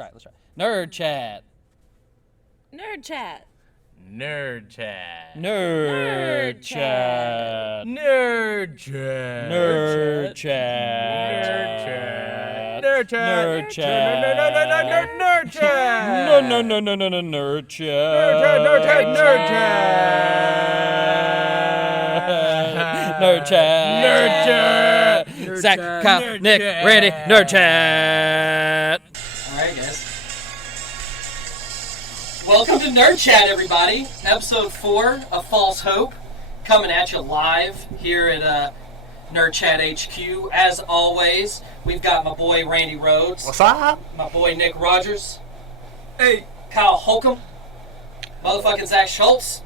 Let's try. Nerd chat. Nerd chat. Nerd chat. Nerd chat. Nerd chat. Nerd chat. Nerd chat. Nerd chat. No, nerd chat. Nerd chat. Zach, Kyle, Nick, Randy, nerd chat. Alright, guys. Welcome to Nerd Chat, everybody. Episode 4 of False Hope. Coming at you live here at Nerd Chat HQ. As always, we've got my boy Randy Rhodes. What's up? My boy Nick Rogers. Hey. Kyle Holcomb. Motherfucking Zach Schultz.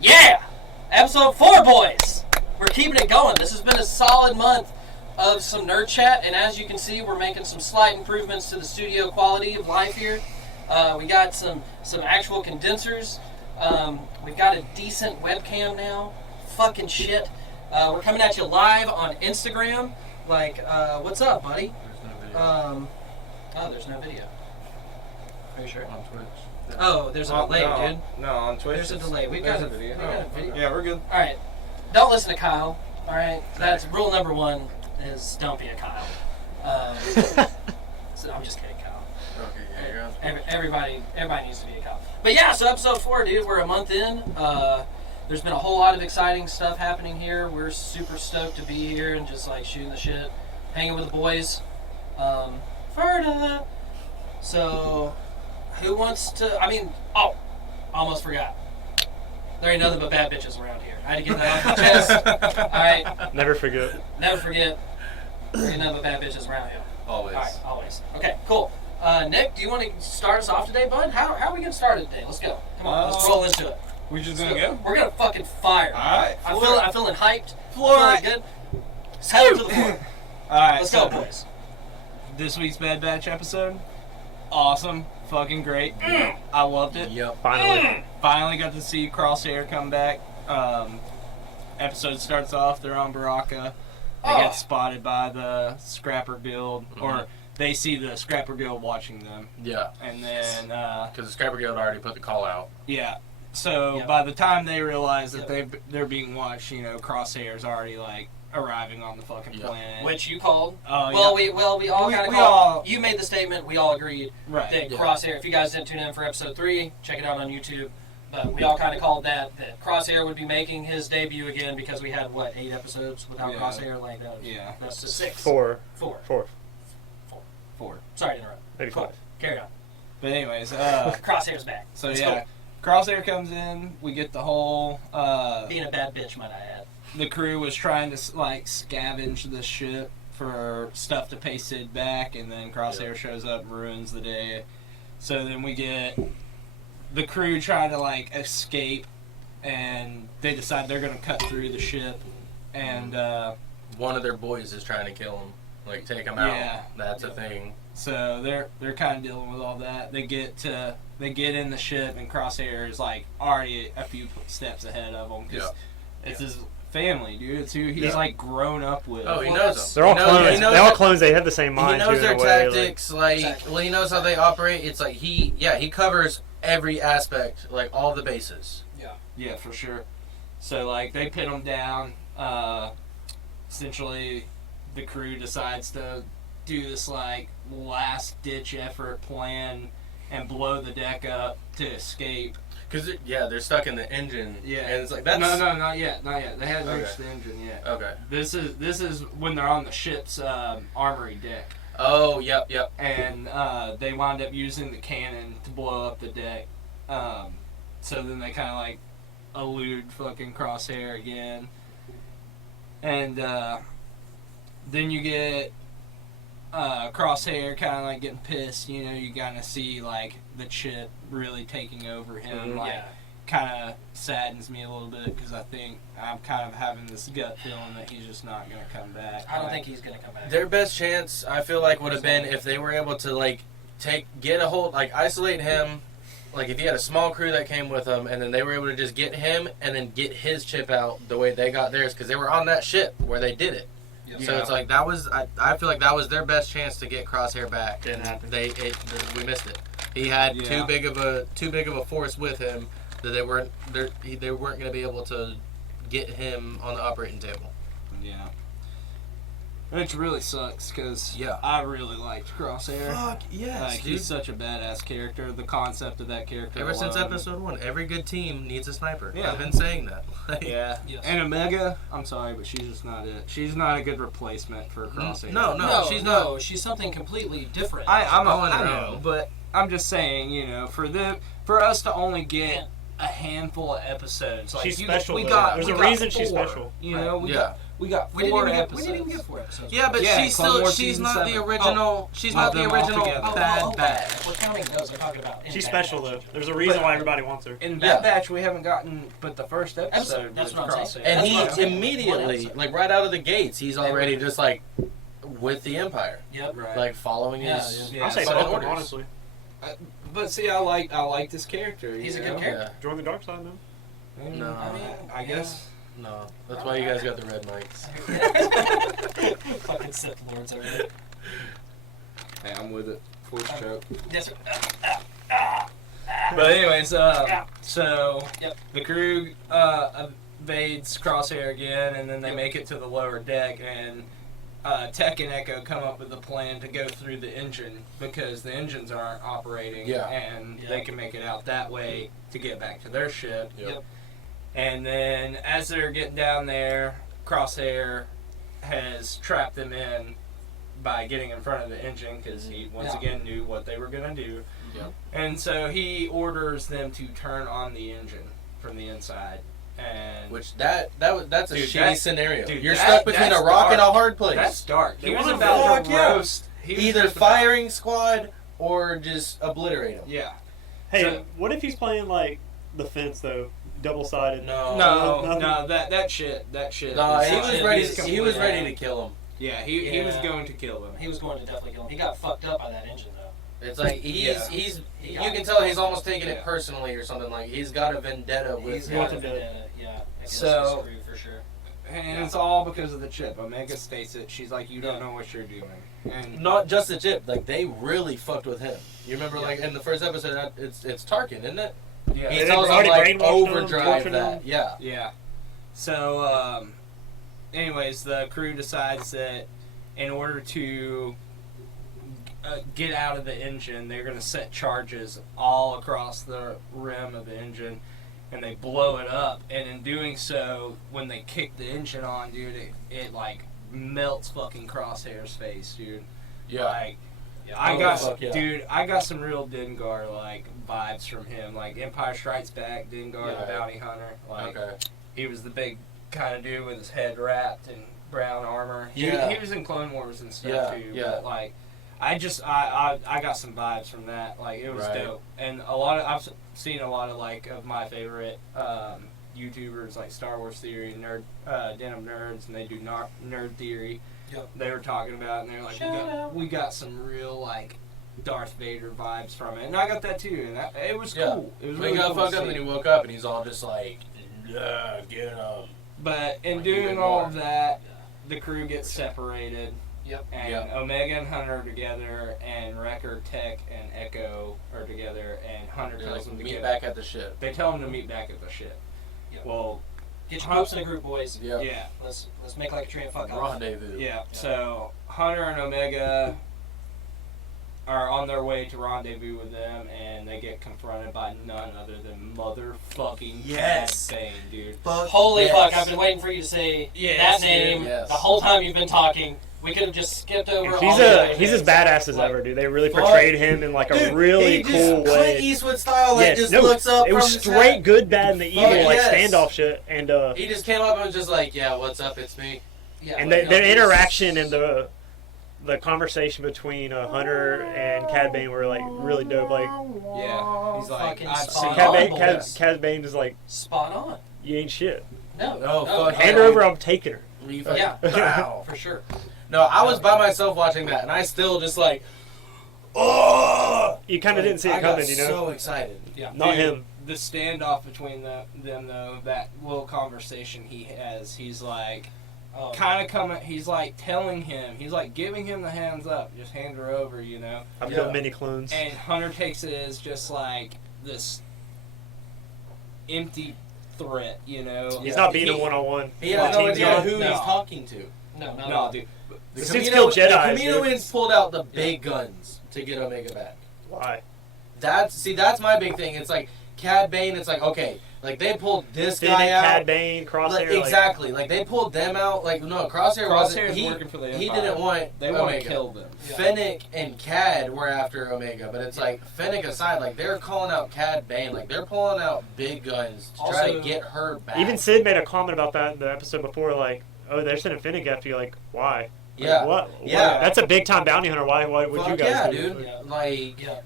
Yeah! Episode 4, boys! We're keeping it going. This has been a solid month of some Nerd Chat, and as you can see, we're making some slight improvements to the studio quality of life here. We got some actual condensers. We've got a decent webcam now. Fucking shit. We're coming at you live on Instagram. What's up, buddy? There's no video. Are you sure? On Twitch. Oh, there's a delay, dude. No, on Twitch. There's a delay. We've got a video. Yeah, we're good. All right. Don't listen to Kyle. All right. That's rule number 1 is don't be a Kyle. So I'm just kidding, Kyle. Okay, yeah, you're on. Everybody needs to be a Kyle. But yeah, so episode 4, dude. We're a month in. There's been a whole lot of exciting stuff happening here. We're super stoked to be here and just like shooting the shit, hanging with the boys. Ferda. So, who wants to? Almost forgot. There ain't nothing but bad bitches around here. I had to get that off my chest. Alright. Never forget. Never forget. There ain't nothing but bad bitches around here. Always. Alright, always. Okay, cool. Nick, do you want to start us off today, bud? How are we getting started today? Let's go. Come on, let's roll into it. We just gonna go? We're gonna fucking fire. Alright. I'm feeling hyped. Floor I'm it. feeling good. Head to the floor. Alright, Let's go, boys. This week's Bad Batch episode, awesome, fucking great. I loved it. Yep. Finally got to see Crosshair come back. Episode starts off, they're on Baraka. They get spotted by the Scrapper Guild, or they see the Scrapper Guild watching them. Yeah. And then, Because the Scrapper Guild already put the call out. yeah. So Yep. by the time they realize that Yep. they're being watched, Crosshair's already like arriving on the fucking Yep. planet. Which you called. Oh, Well, yeah. we all We- kind of we called. all- You made the statement. We all agreed Right. that Yeah. Crosshair. If you guys didn't tune in for episode 3, check it out on YouTube. But we all kind of called that Crosshair would be making his debut again because we had 8 episodes without Yeah. Crosshair. Yeah. That's just 6. Four. Four. Sorry to interrupt. Maybe Cool. 5. Carry on. But anyways, Crosshair's back. so Let's yeah, Crosshair comes in. We get the whole go. Being a bad bitch, might I add. the crew was trying to scavenge the ship for stuff to pay Sid back, and then Crosshair shows up and ruins the day. So then we get the crew trying to escape, and they decide they're gonna cut through the ship, and One of their boys is trying to kill him. Take him Yeah. out. That's a thing. so they're kind of dealing with all that. They get in the ship, and Crosshair is already a few steps ahead of them because it's his family, dude. It's who he's grown up with. Oh, he Well, knows that's- them. They're all He knows- clones. he knows They're all that- clones. They have the same mind. He knows too, their in a way, tactics, Exactly. he knows how they operate. It's he covers every aspect, all the bases. Yeah, for sure. So they pin them down. Essentially, the crew decides to do this last ditch effort plan and blow the deck up to escape. Because they're stuck in the engine. Yeah. And it's that's No, not yet. They haven't Okay. reached the engine yet. Okay. This is when they're on the ship's armory deck, Oh, yep. and they wind up using the cannon to blow up the deck. So then they kind of elude fucking Crosshair again, and then you get Crosshair kind of getting pissed. You kind of see the chip really taking over him. Mhm. Yeah. Kind of saddens me a little bit because I think I'm kind of having this gut feeling that he's just not gonna come back. I don't think he's gonna come back. Their best chance, I feel would have been if they were able to get a hold, isolate him. If he had a small crew that came with him, and then they were able to just get him and then get his chip out the way they got theirs, because they were on that ship where they did it. Yep. So it's like that was I feel like that was their best chance to get Crosshair back. Didn't happen. We missed it. He had Yeah. too big of a force with him that they weren't going to be able to get him on the operating table. Yeah. Which really sucks because Yeah. I really liked Crosshair. Fuck yes, Like, dude. he's such a badass character. The concept of that character. Ever since alone. episode 1, every good team needs a sniper. Yeah. I've been saying that. Yeah. Yes. And Omega, I'm sorry, but she's just not it. She's not a good replacement for Crosshair. No, she's not. She's something completely different. I her know, own. but I'm just saying, for us to only get a handful of episodes, like She's you, special. we though. got, There's we a got reason she's 4, special. You know, Yeah. we got we didn't 4 even episodes. we didn't even get 4 episodes. Yeah, but Yeah, she's Clone still Wars she's season not the 7. original. She's not the them all original together. bad batch. If we're counting those, I'm talking about. She's in special Bad though. Batch. There's a reason why everybody wants her. In Yeah. that batch, we haven't gotten but the first episode. That's with what I'm saying. Crosshair. And That's he what I'm saying. immediately, One episode. like right out of the gates, he's already just like with the Empire, Yep. Right. like following Yeah, his. yeah. I'll say fucking fuck him, orders. honestly. But see, I like this character. He's a you good know? character. Join the dark side, man. No. I mean, I guess. No, that's why you guys got the red mics. Fucking Sith Lords over there. Hey, I'm with it. Force choke. Yes, sir. But anyways, so Yep. the crew evades Crosshair again, and then they make it to the lower deck, and Tech and Echo come up with a plan to go through the engine because the engines aren't operating, Yeah. and Yeah. they can make it out that way to get back to their ship. Yep. And then as they're getting down there, Crosshair has trapped them in by getting in front of the engine because he once Yeah. again knew what they were going to do. Yep. And so he orders them to turn on the engine from the inside. And Which that's a Dude, shitty that- scenario. dude, You're that- stuck between a that's rock and a dark. hard place. that's dark. They He was wanna about fuck to yeah. roast. He was Either just about- firing squad or just obliterate them. Yeah. Hey, So- what if he's playing like the fence though, double sided? No. No, nothing. that shit. No, is- he that was shit ready. is He was completely- ready to kill him. Yeah, he was Yeah. going to kill him. He was going to definitely kill him. He got fucked up by that engine though. It's like Yeah. he's He you got can it. tell he's almost taking Yeah. it personally or something. Like he's got a vendetta with He's him. got got to do it. Yeah. So- Screw for sure. And it's all because of the chip. Omega states it. She's like, you don't know what you're doing. And Not just the chip. Like they really fucked with him. You remember, Yeah. like in the first episode, it's Tarkin, isn't it? yeah, He they tells him already like brainwashed him, overdrive tortured that. him. Yeah. yeah. So, anyways, the crew decides that in order to get out of the engine, they're going to set charges all across the rim of the engine, and they blow it up. And in doing so, when they kick the engine on, dude, it like melts fucking Crosshair's face, dude. Yeah. Like, Yeah. I Oh, got, fuck yeah. dude, I got some real Dengar like vibes from him, like Empire Strikes Back, Dengar Yeah. the bounty hunter. Like, Okay. he was the big kind of dude with his head wrapped in brown armor. Yeah. He was in Clone Wars and stuff Yeah, too. yeah. But like, I got some vibes from that. Like, it was Right. dope. And I've seen a lot of like of my favorite YouTubers like Star Wars Theory, Denim Nerds, and they do Nerd Theory. Yep. They were talking about, and they're like, we got some real like Darth Vader vibes from it, and I got that too, and it was Yeah. cool. It was He really got cool fucked to up see. and he woke up and he's all just like, yeah, get him. But in Like, doing even all more. of that, the crew gets separated. Yep. And Yep. Omega and Hunter are together, and Wrecker, Tech, and Echo are together, and Hunter They're tells like, them to meet get back at the ship. They tell him to meet back at the ship. Yep. Well, Get your groups in a group, boys. Yeah. yeah, Let's make like a tree and fuck off. Rendezvous. yeah. So Hunter and Omega are on their way to rendezvous with them, and they get confronted by none other than motherfucking Yes. Cad Bane, dude. Holy Yes. fuck! I've been waiting for you to say Yes, that name dude, yes. the whole time you've been talking. We could have just skipped over. He's all the other he's as names. badass as Like, ever, dude. They really Fuck. portrayed him in like a Dude, really he just, cool Clint way. Eastwood style, like, Yes, just no, looks up it from was the straight side. good, bad, and the evil, Fuck like yes. standoff shit, and He just came up and was just like, yeah, what's up, it's me. Yeah, and like, their no, he's- interaction and the conversation between Hunter and Cad Bane were like really dope. Like Yeah, he's like, Fucking I've spot seen on. Cad Bane, boys. Cad Bane is like, Spot on. you ain't shit. No, No, fuck Hand yeah. her over, I'm taking her. Yeah. Wow. For sure. No, I was by myself watching that, and I still just like, oh! You kind of didn't see it I got coming, you know. so excited. Yeah. Not Dude, him. The standoff between them, though, that little conversation he has, he's like, kind of coming. He's like telling him. He's like giving him the hands up. Just hand her over, you know. I've built mini clones. And Hunter takes it as just like this empty threat, you know. He's not being a one-on-one. He has no idea who No. he's talking to. No, dude. This dude's killed Jedis, The Kaminoans pulled out the big guns to get Omega back. Why? That's my big thing. It's like Cad Bane. It's like, okay, like they pulled this Fennec, guy out. Cad Bane, Crosshair. Like, exactly. Like they pulled them out. Like no, Crosshair wasn't. Crosshair's working for the Empire. He didn't want. They want to Omega. kill them. Fennec and Cad were after Omega, but it's like Fennec aside, like they're calling out Cad Bane, like they're pulling out big guns to try to Also, get her back. Even Sid made a comment about that in the episode before, like, oh, they're sending Fennec after you. Like, why? Yeah. Like, what? Yeah. That's a big time bounty hunter. Why would Fuck you guys yeah, do? dude. Yeah. Like, Yeah.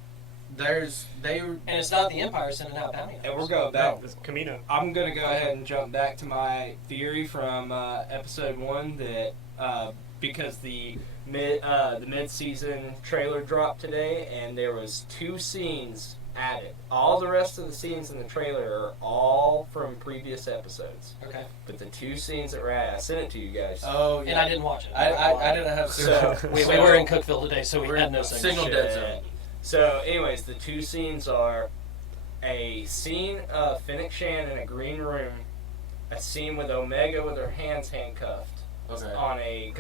and it's not the Empire sending out bounty hunters. And we're going back. No, it's Camino. I'm gonna go ahead and jump back to my theory from episode 1 that because the mid-season trailer dropped today and there was 2 scenes added. All the rest of the scenes in the trailer are all from previous episodes. Okay. But the 2 scenes that were added, I sent it to you guys. oh And yeah, I didn't watch it. I didn't have So- We were in Cookville today, so we had no Signal signal. dead zone. So, anyways, the 2 scenes are a scene of Fennec Shan in a green room, a scene with Omega with her hands handcuffed Okay. on a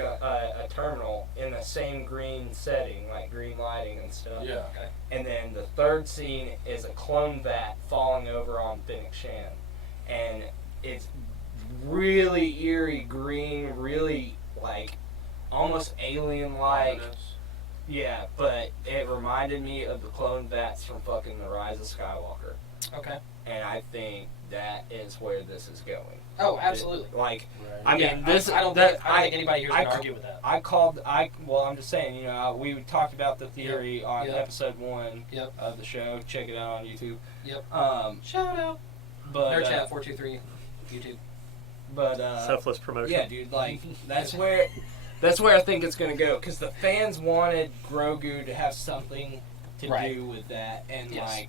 terminal in the same green setting, like green lighting and stuff. Yeah. Okay. And then the third scene is a clone vat falling over on Fennec Shan. And it's really eerie green, really like almost alien-like. Yeah, but it reminded me of the clone vats from fucking The Rise of Skywalker. Okay. And I think that is where this is going. Oh, absolutely. Like, Right. I mean, Yeah, this. I don't that, think anybody here is I- going to argue with that. Well, I'm just saying, you know, we talked about the theory on Yep. episode 1 Yep. of the show. Check it out on YouTube. Yep. Shout out. But, Nerdchat 423 YouTube. but, Selfless promotion. yeah, dude, like, that's where I think it's going to go. Because the fans wanted Grogu to have something to Right. do with that. And, Yes. like,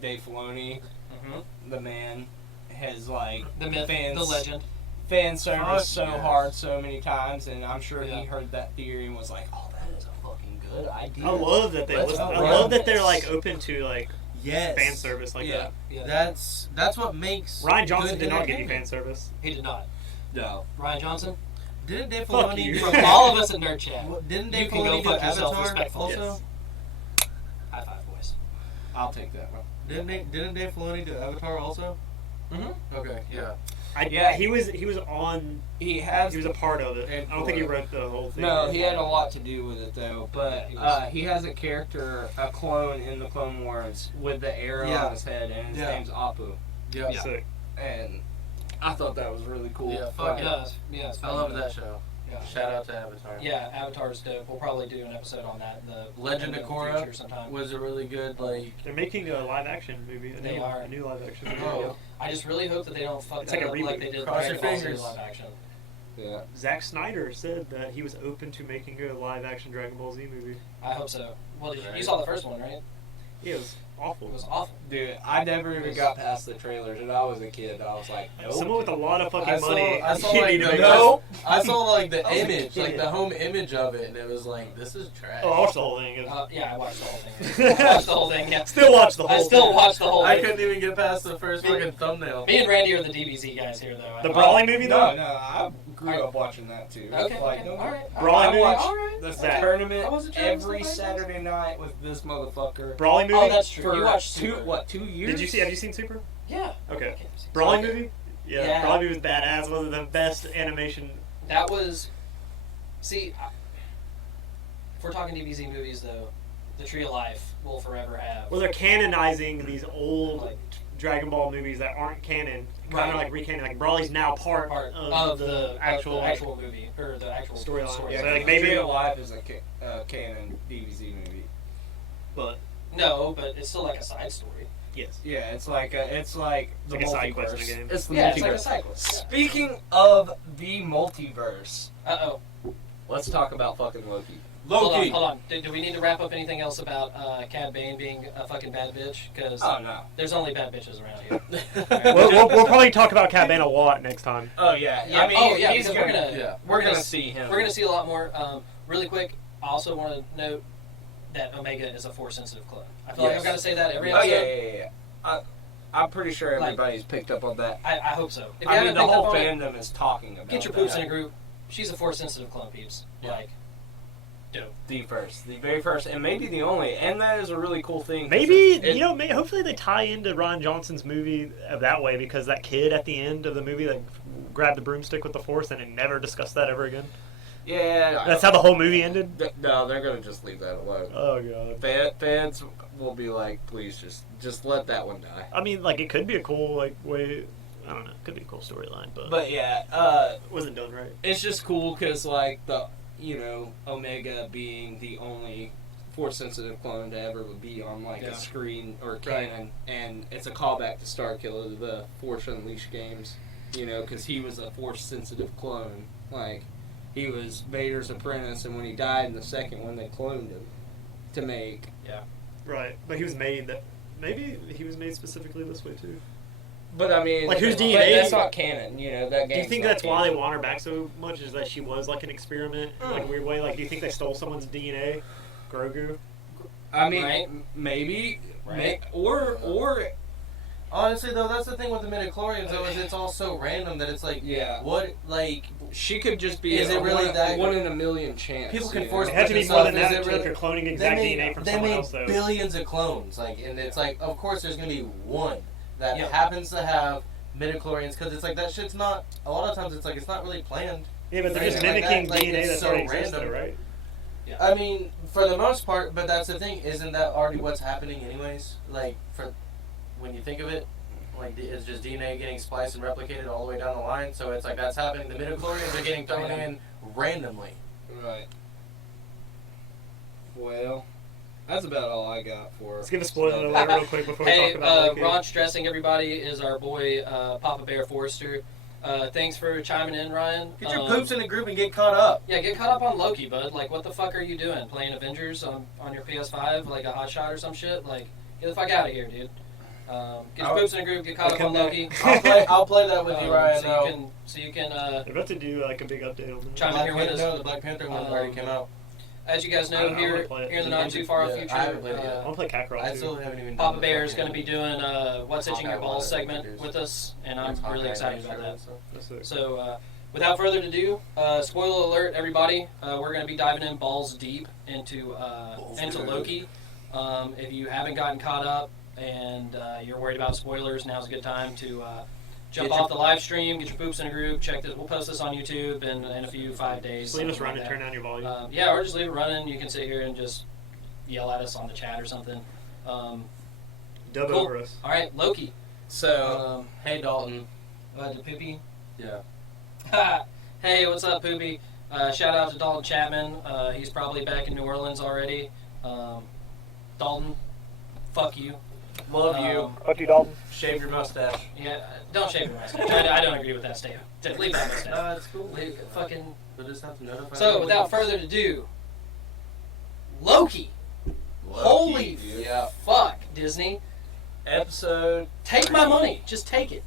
Dave Filoni, Mm-hmm. the man, has, like, The myth, fans, the legend. fan service so yes. hard so many times. And I'm sure Yeah. he heard that theory and was like, oh, that is a fucking good idea. I love that they. Let's I run love that they're this. like open to like Yes. fan service like Yeah. that. Yeah. That's what makes Ryan Johnson good did not give you entertainment. fan service. He did not. No. Ryan Johnson, Didn't Dave Fuck Filoni you. do from all of us at Nerd Chat, Didn't you Dave can go Filoni do fuck yourself Avatar respectfully. also? High five, boys. I'll take that one. Didn't Dave Filoni do Avatar also? Mm-hmm. Okay, yeah. He was on. He He was a part of it. And I don't think he for- wrote the whole thing. No, he had a lot to do with it though. But Yeah, he has a character, a clone in the Clone Wars with the arrow Yeah. on his head, and his Yeah. name's Apu. Yeah. Yeah. Sick. And I thought that was really cool. Yeah, fuck But- yeah. Yeah, it's I love that show. Yeah. Shout out to Avatar. Yeah, Avatar's dope. We'll probably do an episode on that in the Legend of in the Korra future sometime. was a really good like. They're making a live action movie. They are. A new live action movie. Oh. I just really hope that they don't fuck It's that like a up reboot. like they did Cross Dragon your Ball Z fingers. live action. Yeah. Zack Snyder said that he was open to making a live action Dragon Ball Z movie. I hope so. Well, you Right. saw the first one, right? Yeah, it was awful. It was awful. Dude, I never even got past the trailers, and I was a kid. I was like, nope. Someone with a lot of fucking I saw- money. I saw, you like, need to the- make no. I saw like the I was a image, like kid. the home image of it, and it was like, this is trash. Oh, I watched the whole thing. Yeah, I watched the whole thing. I watched the whole thing. Yeah. Still watch the whole I still thing. watched the whole I thing. couldn't even get past the first fucking thumbnail. Me and Randy are the DBZ guys here, though. The Brawley movie, though? No, I grew up watching that too. Okay. Like, Okay. All right. Brawley I movie? watched All right. the Zach. tournament I wasn't trying to every say Saturday night with this motherfucker. Brawley movie? Oh, that's true. For You watched 2 Super. 2 years? Did you see? Have you seen Super? Yeah. Okay. Okay. Brawley Okay. movie? Yeah, Yeah. Brawley movie was badass. Was it the best animation? That was. See, if we're talking DBZ movies, though, The Tree of Life will forever have. Well, they're canonizing these old like, Dragon Ball movies that aren't canon. Kind Right. of like recanon. Like Brawley's now part of the actual movie or the actual storyline. Yeah, So, like, maybe maybe- Real Life is a canon DBZ movie. But No, but it's still like a side story. yes, Yeah, it's like the like a side quest in a multiverse. game. It's the Yeah, multiverse. it's like a side quest. Yeah. Speaking of the multiverse, Uh oh. let's talk about fucking Loki. Loki. Hold on. Do we need to wrap up anything else about Cad Bane being a fucking bad bitch? Because Oh no. there's only bad bitches around here. We'll probably talk about Cad Bane a lot next time. Oh yeah. Yeah, I mean, he's because we're gonna see him. We're gonna see a lot more. Really quick, I also want to note that Omega is a Force-sensitive clone. I feel like I've got to say that every Oh episode. yeah. I'm pretty sure everybody's picked up on that. I hope so. If you I mean, haven't the picked up whole on it, fandom is talking about. get your that. poops in a group. She's a Force-sensitive clone, peeps. Yeah. Like, dope. The very first, and maybe the only, and that is a really cool thing. 'cause Maybe it- hopefully they tie into Ron Johnson's movie that way, because that kid at the end of the movie that grabbed the broomstick with the Force and it never discussed that ever again. Yeah, That's how the whole movie ended. No, they're gonna just leave that alone. Oh god. Fans will be like, please just let that one die. I mean, like, it could be a cool way. I don't know. It could be a cool storyline, but But yeah, it wasn't done right. it's just cool because like Omega being the only Force sensitive clone to ever be on like a screen or canon, and it's a callback to Starkiller, the Force Unleashed games. Because he was a Force sensitive clone, like. He was Vader's apprentice, and when he died in the second one, they cloned him to make. Right, but he was made that. Maybe he was made specifically this way too. But I mean, Like, whose but DNA That's not canon, That Do you game's think not that's why canon. they want her back so much? Is that she was like an experiment, like a weird way? Like, do you think they stole someone's DNA, Grogu? I mean, Right. maybe, Right. or Honestly, though, that's the thing with the midichlorians, though, is it's all so random that it's like, yeah, what, like, she could just be. Is it really that one in a million chance? People can force It had to be Is more than it that really- if you're cloning they exact made, DNA from they someone made else, though. billions of clones, like, and it's like, of course there's going to be one that Yeah. happens to have midichlorians, because it's like, that shit's not, a lot of times it's like, it's not really planned. Yeah, but they're Things just like mimicking that, like, DNA it's that's so already exists, random. though, right? I mean, for the most part, but that's the thing, isn't that already what's happening anyways? Like, when you think of it, like, it's just DNA getting spliced and replicated all the way down the line, so it's like, that's happening. The midichlorians are getting thrown in randomly. Right. Well, that's about all I got for. Let's give a spoiler alert real quick before we Hey, talk about Loki. Ron Stressing, everybody, is our boy Papa Bear Forrester. Thanks for chiming in, Ryan. Get your poops in a group and get caught up. Yeah, get caught up on Loki, bud. Like, what the fuck are you doing? Playing Avengers on your PS5, like a hot shot or some shit? Like, get the fuck out of here, dude. Get your poops in a group, get caught up on Loki. I'll play that with you, Ryan. So you can They're about to do like a big update on that. chime in here with us. No, the Black Panther one already came out. As you guys I know, wanna here play it. in the not too far Yeah, future, I haven't played it yet. I want to play Kakarot I too. still haven't even. Papa done Bear the is going to be doing What's Itching Your Balls segment with us, and I'm really excited about that. That's it. So, without further ado, spoiler alert, everybody, we're going to be diving in balls deep into Loki. If you haven't gotten caught up and you're worried about spoilers, now's a good time to jump off the live stream, get your poops in a group, check this. We'll post this on YouTube in a few 5 days. Just leave us something running, like turn down your volume. yeah, or just leave it running. You can sit here and just yell at us on the chat or something. Dub cool. over us. All right, Loki. So, Hey Dalton. The Poopy. Yeah. Hey, what's up, Poopy? Shout out to Dalton Chapman. He's probably back in New Orleans already. Dalton, fuck you. love you. Fuck you, Dalton. Shave your mustache. Yeah, don't shave your mustache. I don't agree with that statement. Leave that mustache. No, it's cool. Fucking. We'll just have to notify. So, without further ado, Loki. Holy Yeah. fuck, Disney. Episode. Take my money. Just take it.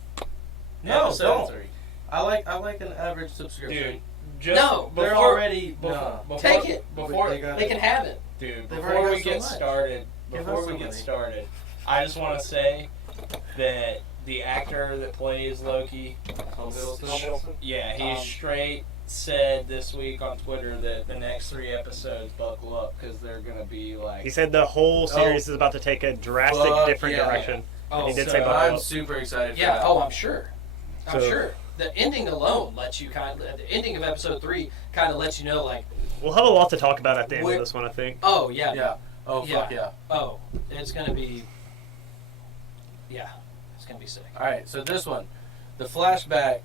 No, episode don't. 3. I like an average subscription. Dude, just No, They're before, already. before, Take it. Before, They can have it. dude, They've before already we got so get much. started, Give before us we some get money. started, I just want to say that the actor that plays Loki, yeah, he straight said this week on Twitter that the next 3 episodes buckle up because they're gonna be like. He said the whole series is about to take a drastic Fuck different yeah. direction. Oh, He did so say buckle I'm up. super excited. For yeah. that. Oh, I'm sure. I'm So- sure. The ending alone lets you the ending of episode 3 kind of lets you know, like, We'll have a lot to talk about at the end Where- of this one, I think. oh yeah, Yeah. Oh fuck yeah. oh, it's gonna be, yeah, it's gonna be sick. All right. So this one, the flashback.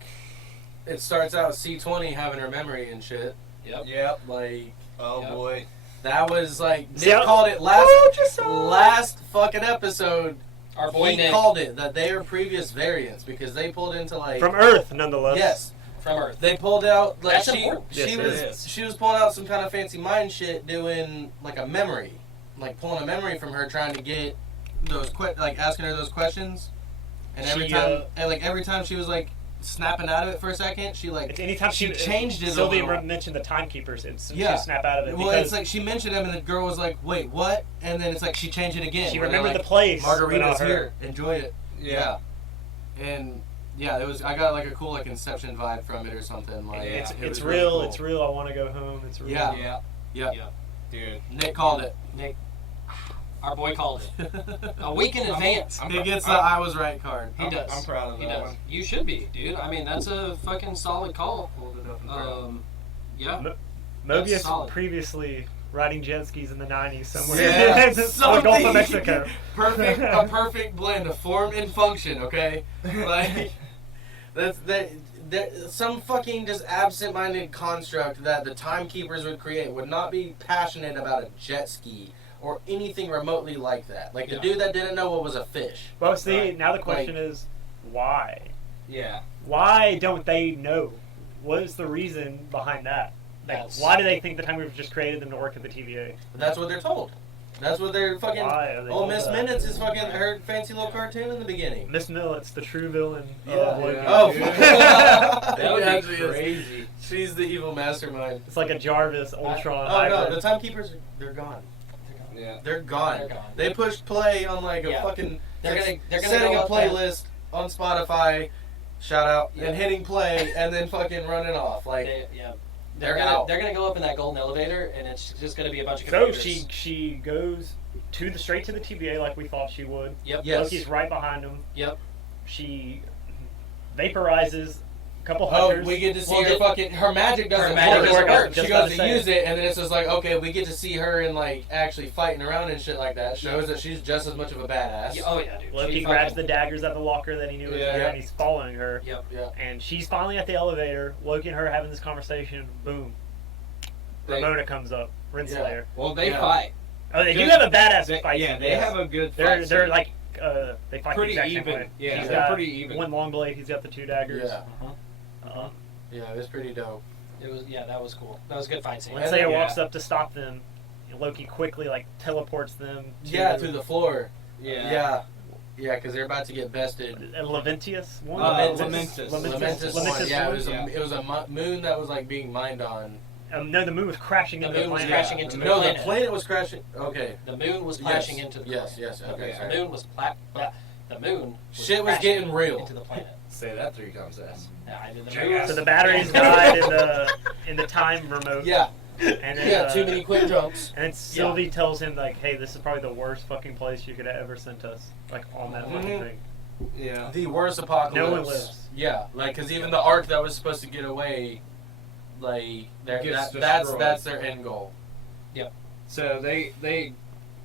It starts out C20 having her memory and shit. Yep. Yep. Like Oh Yep. boy. that was like Nick See how- called it last fucking episode. Our boy He Nick. called it that they are previous variants because they pulled into like From Earth, nonetheless. yes from Earth. They pulled out like That's important. Yes, it is. she was pulling out some kind of fancy mind shit, doing like a memory, like pulling a memory from her, trying to get those like asking her those questions, and every time she was like snapping out of it for a second, she like anytime she changed it. Sylvia mentioned the timekeepers, and she snap out of it. Well, it's like she mentioned them, and the girl was like, "Wait, what?" And then it's like she changed it again. She where remembered they're the place. Margarita's here. Enjoy it. Yeah. And yeah, it was. I got like a cool like Inception vibe from it or something. Like It's it was real. really cool. It's real. I want to go home. It's real. Yeah. Yeah. Dude. Nick called it. Nick, our boy called it a week in advance. He gets the "I was right" card. He does. I'm proud of He that does. one. You should be, dude. I mean, that's a fucking solid call. Pulled it up and proud. Yeah. Mobius That's solid. previously riding jet skis in the 90s somewhere. Yeah, in the Gulf of Mexico. A perfect blend of form and function. Okay, like that's that. Some fucking just absent-minded construct that the timekeepers would create would not be passionate about a jet ski or anything remotely like that. Like the dude that didn't know what was a fish. Well, see, now the question is, why? Yeah. Why don't they know? What is the reason behind that? Like, why do they think the timekeepers just created them to work at the TVA? That's what they're told. That's what they're fucking. Why are they Oh, told Miss that? Minutes is fucking her fancy little cartoon in the beginning. Miss Millet's the true villain. Yeah. Of Loki. Oh, dude. that would be actually is. crazy. She's the evil mastermind. It's like a Jarvis Ultron Oh no, hybrid. the timekeepers, they're gone. Yeah. They're gone. They're gone. They pushed play on like a Yeah. fucking. They're gonna setting go a up there. playlist on Spotify. Shout out Yeah. and hitting play and then fucking running off like. They're out. gonna go up in that golden elevator, and it's just gonna be a bunch of So computers. she goes straight to the TVA like we thought she would. Yep. Yes. Loki's right behind him. Yep. She vaporizes a couple Oh, hunters. we get to see Well, her fucking. Her magic doesn't magic work. doesn't work. She Just goes about to to say use it, and then it's just like, okay, we get to see her in like actually fighting around and shit like that. Shows that she's just as much of a badass. Oh yeah, dude. Loki She grabs fucking- the daggers out of the locker that he knew was Yeah. there, and he's following her. Yep. Yeah. And she's finally at the elevator. Loki and her having this conversation. Boom. Ramona comes up. Renslayer. Well, they Yeah. fight. Oh, they do have a badass They, fight. yeah, scene, they yes. have a good They're fight. they're scene. like they fight Pretty the exact even. same way. Yeah, He's they're got pretty even. one long blade. He's got the two daggers. Yeah. Uh-huh. Yeah, it was pretty dope. It was that was cool. That was a good fight scene. And Renslayer then- walks up to stop them. And Loki quickly like teleports them. To the floor. Yeah. Yeah, because they're about to get bested. Leventius one. Lamentus. Lamentus Lamentus one. Yeah, one. it was a moon that was like being mined on. No, the moon was crashing The into moon the was planet. crashing into the No, planet. the planet was crashing. Okay. The moon was Yes. crashing into the Yes, planet. yes, okay, The sorry. moon was the moon. Shit was crashing getting real. into the planet. Say that 3 times fast. Yeah, I did the moon. So the batteries died in the time remote. Yeah. And then, Yeah, too many quick jumps. And then Sylvie tells him like, "Hey, this is probably the worst fucking place you could have ever sent us." Like on that fucking thing. Yeah. The worst apocalypse. No one lives. Yeah, like because even the ark that was supposed to get away, like Gets that's destroyed. their end goal. So they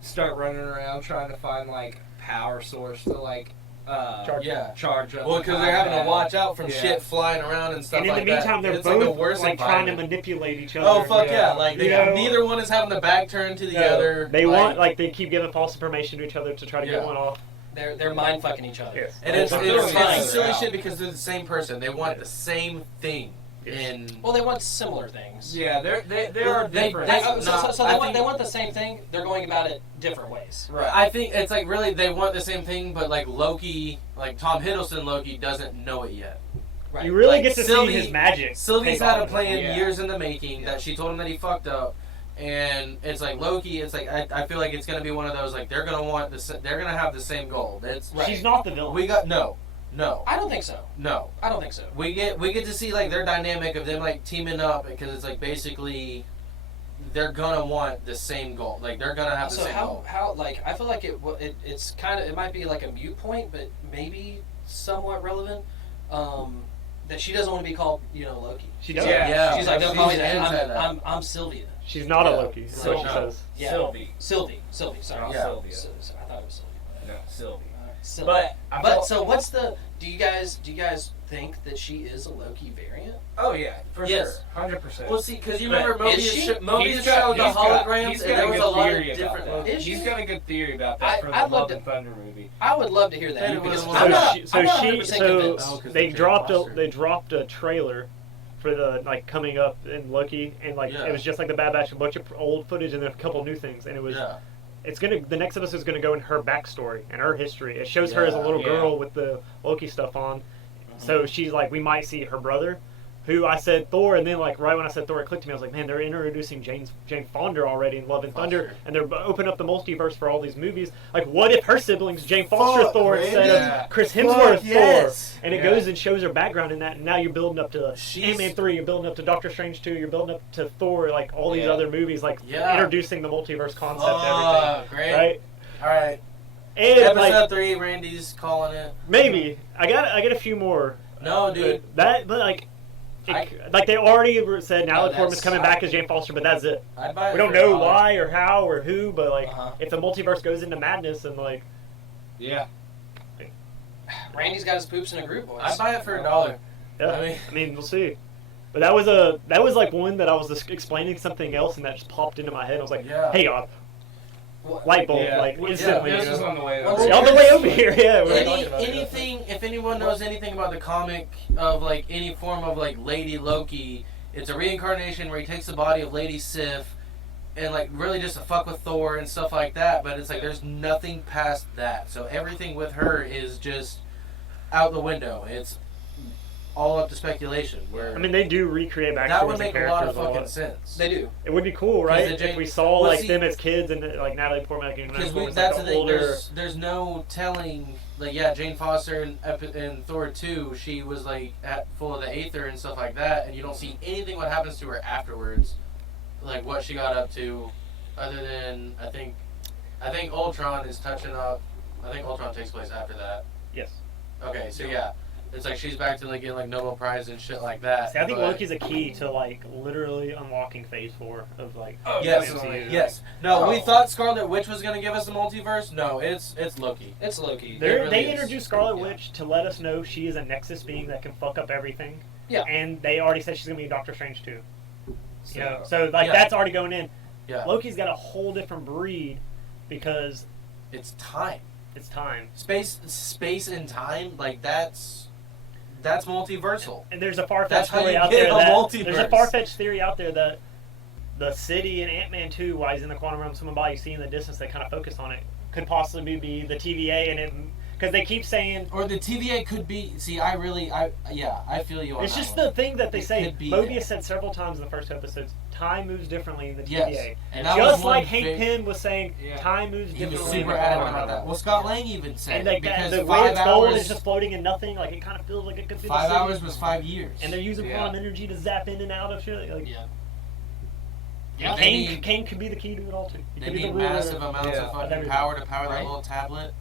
start running around trying to find like power source to like Yeah. charge up. Well, because they're having to combat. watch out from Yeah. shit flying around and stuff And in like the meantime, that. they're It's like the both worst like trying to environment. manipulate each other. Oh fuck yeah! Yeah. Like You know, neither one is having the back turned to the other. They want like they keep giving false information to each other to try to get Yeah. one off. They're mind fucking each other. Yes. and it's But they're it's trying silly it out. shit because they're the same person. They want the same thing. Yes. And Well, they want similar things. Yeah, they Well, are they- different. they- So I they want think- they want the same thing. They're going about it different ways. right. I think it's like really they want the same thing, but like Loki, like Tom Hiddleston Loki doesn't know it yet. Right. You really Like, get to Sylvie- see his magic. Sylvie's take had a off. plan Yeah. years in the making that she told him that he fucked up, and it's like Loki. It's like I feel like it's gonna be one of those like they're gonna have the same goal. It's Right. She's not the villain. we got no. I don't think so. No. I don't think so. We get to see like their dynamic of them like teaming up because it's like basically they're gonna want the same goal. Like they're gonna have the So same goal. how like I feel like it's kind of it might be like a mute point, but maybe somewhat relevant. That she doesn't want to be called Loki. She does. Yeah. She's like, don't call me that. anti that. I'm Sylvia. She's not Yeah. a Loki. That's what she No. says. Yeah. Sylvie. Sylvie. Sorry. Not Yeah. Sylvia. I thought it was Sylvia. No, Sylvie. Sylvie. I But felt- so what's the? Do you guys think that she is a Loki variant? Oh yeah, for Yes. sure, 100%. Well, see, because you But remember is Mobius, she? Mobius showed the holograms, he's and got there a was good a lot of theory about different. that. Is He's she? got a good theory about that for the I'd love Love to- and Thunder movie. I would love to hear that. Then it because was I'm not. I'm not so 100% convinced. Oh, 'cause they of Jane dropped Foster. they dropped a trailer for the like coming up in Loki, and like Yeah. it was just like the Bad Batch, a bunch of old footage and then a couple new things, and it was. Yeah. It's the next episode is gonna go in her backstory and her history. It shows her as a little Yeah. girl with the Loki stuff on, so she's like, we might see her brother, who I said Thor, and then like right when I said Thor, it clicked to me. I was like, man, they're introducing Jane Fonda already in Love and Thunder, and they're opening up the multiverse for all these movies. Like, what if her siblings Jane Foster Fuck, Thor man. instead Yeah. of Chris Hemsworth yes. Thor? And it Yeah. goes and shows her background in that, and now you're building up to She's- Ant-Man 3, you're building up to Doctor Strange 2, you're building up to Thor, like all these Yeah. other movies, like Yeah. introducing the multiverse concept and Oh, everything. great. Right? All right. And Episode like 3, Randy's calling it. maybe I got a few more. No, dude. But like. Like they already said, Natalie Oh, Portman's coming back as Jane Foster, but that's it. I'd buy it We don't for know $1. why or how or who, but like Uh-huh. if the multiverse goes into madness and like Yeah. Randy's got his poops in a group, boys. I'd buy it for $1. yeah, I mean- we'll see. But that was like one that I was just explaining something else and that just popped into my head. I was like, Yeah. hey God, light bulb, like instantly. This was on the way. Well, over. On the way over here, yeah. we're talking about it. Anything, if anyone knows anything about the comic of like any form of like Lady Loki, it's a reincarnation where he takes the body of Lady Sif and like really just to fuck with Thor and stuff like that. But it's like there's nothing past that. So everything with her is just out the window. It's all up to speculation. Where I mean, they do recreate backstories that would and make a lot of characters fucking sense. They do. It would be cool, right? Because the If we saw well, like see- them as kids and like Natalie Portman, like, Because was that's like the thing. older. There's no telling. Like Jane Foster in Thor 2, she was like full of the Aether and stuff like that, and you don't see anything what happens to her afterwards, like what she got up to, other than I think Ultron is touching up. I think Ultron takes place after that. Yes. Okay, so yeah, it's like she's back to like getting like Nobel Prize and shit like that. See, I think but- Loki's a key to like literally unlocking Phase 4 of like. Yes, MCU. yes. No, we Oh. thought Scarlet Witch was gonna give us the multiverse. No, it's Loki. It's Loki. really They is. introduced Scarlet Yeah. Witch to let us know she is a Nexus being that can fuck up everything. Yeah. And they already said she's gonna be Doctor Strange too. So, You know, so like yeah. that's already going in. Yeah, Loki's got a whole different breed because it's time. it's time. Space and time, like that's multiversal. And there's a far That's fetched how theory you out get there a that multiverse. there's a far fetched theory out there that the city in Ant-Man 2, while he's in the quantum realm, someone by you see in the distance, they kind of focus on it, could possibly be the TVA, and it because they keep saying. Or the TVA could be. See, I feel you on It's that just one. the thing that they It say. could be Mobius there. said several times in the first episodes, time moves differently in the Yes, TVA. and that was Just one like Hank big- Pym was saying, Yeah. time moves He differently. was in super the adamant quantum about that. realm. Well, Scott Lang even said And like because the way 5 it's gold hours, is just floating in nothing. Like it kind of feels like it could be 5 the city. hours was 5 years. And they're using Yeah. quantum energy to zap in and out of shit. Like, Yeah. Yeah, they Kane, need- Kane could be the key to it all too. He They could be the need ruler. massive amounts Yeah. of fucking everything. power to power that Right. little tablet.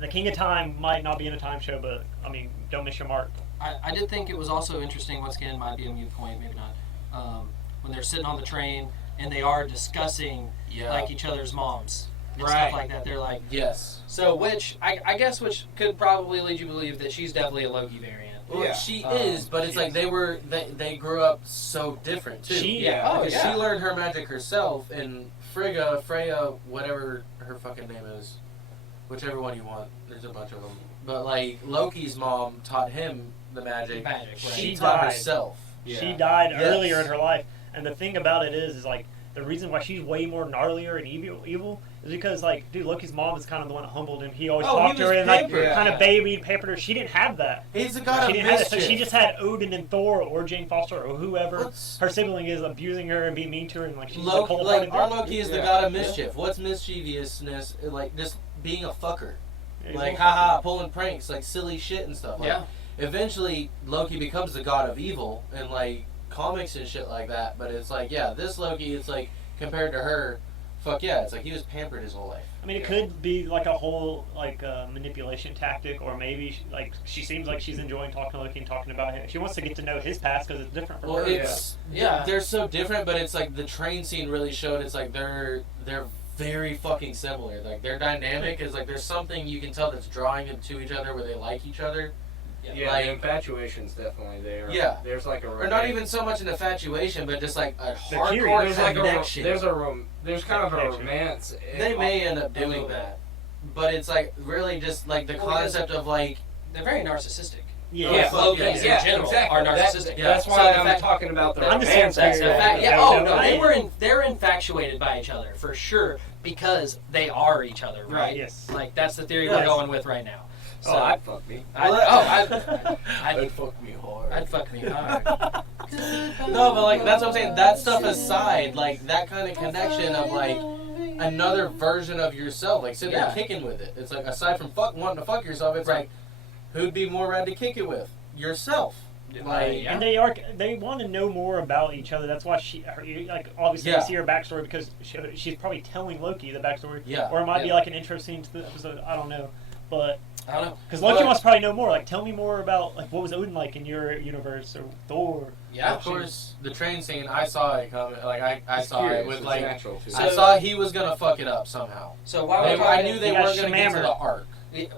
The King of Time might not be in a time show, but I mean, don't miss your mark. I did think it was also interesting, once again, might be a mute point, maybe not, when they're sitting on the train and they are discussing Yeah. like each other's moms and Right. stuff like that. They're like, Yes. so which, I guess which could probably lead you to believe that she's definitely a Loki variant. Well, Yeah. she is, but it's like they grew up so different too. Yeah. Oh, Because yeah. she learned her magic herself, and Freya, whatever her fucking name is, whichever one you want. There's a bunch of them. But like Loki's mom taught him the magic. Magic, right. She She taught died. herself. Yeah. She died Yes. earlier in her life, and the thing about it is like the reason why she's way more gnarlier and evil is because like, dude, Loki's mom is kind of the one that humbled him. He always Oh, he talked to her was and like pampered. kind of babied, pampered her. She didn't have that. He's the god She of didn't have that. So mischief. she just had Odin and Thor or Jane Foster or whoever What's- her sibling is abusing her and being mean to her and like she's just a Loki, cold-hearted like our bitch. Loki is the Yeah. god of mischief. What's mischievousness? Like just being a fucker. Yeah, he's Like a- haha, pulling pranks, like silly shit and stuff. Like, Yeah. Eventually, Loki becomes the god of evil in like comics and shit like that. But it's like, yeah, this Loki, it's like compared to her, fuck yeah, it's like he was pampered his whole life. I mean, it could be like a whole like manipulation tactic, or maybe like she seems like she's enjoying talking to Loki and talking about him. She wants to get to know his past because it's different from Well, her. it's Yeah. they're so different, but it's like the train scene really showed. It's like they're very fucking similar. Like their dynamic is like there's something you can tell that's drawing them to each other where they like each other. Yeah, Like- the infatuation's definitely there. Yeah. There's like a Or not even so much an infatuation, but just like a They're hardcore curious. there's like connection. there's kind of a Connection. romance. They may end up a little doing bit. that, but it's like really just like the Well, because- concept of like They're very narcissistic. Yeah. Loki's in general are narcissistic. That's So why the I'm fact- talking about the I'm just romance saying aspect. The fact, yeah, No, oh no, no, they're infatuated by each other for sure because they are each other, right? Yes. Like that's the theory Yes. we're going with right now. So Oh, I'd fuck me. I'd fuck me hard. I'd fuck me hard. No, but like that's what I'm saying. That stuff aside, like that kind of connection of like another version of yourself, like sitting there kicking with it. It's like aside from wanting to fuck yourself, it's like who'd be more rad to kick it with? Yourself. Like And they want to know more about each other. That's why obviously you see her backstory because she's probably telling Loki the backstory. Yeah. Or it might be like an intro scene to the episode. I don't know, but I don't know. because Loki wants to probably know more. Like, tell me more about like what was Odin like in your universe or Thor. Yeah, of course, the train scene. I saw it coming. Like I saw it with like. natural too. I saw he was gonna fuck it up somehow. So while we're I talking, knew they got weren't gonna get to Shmammer. the arc.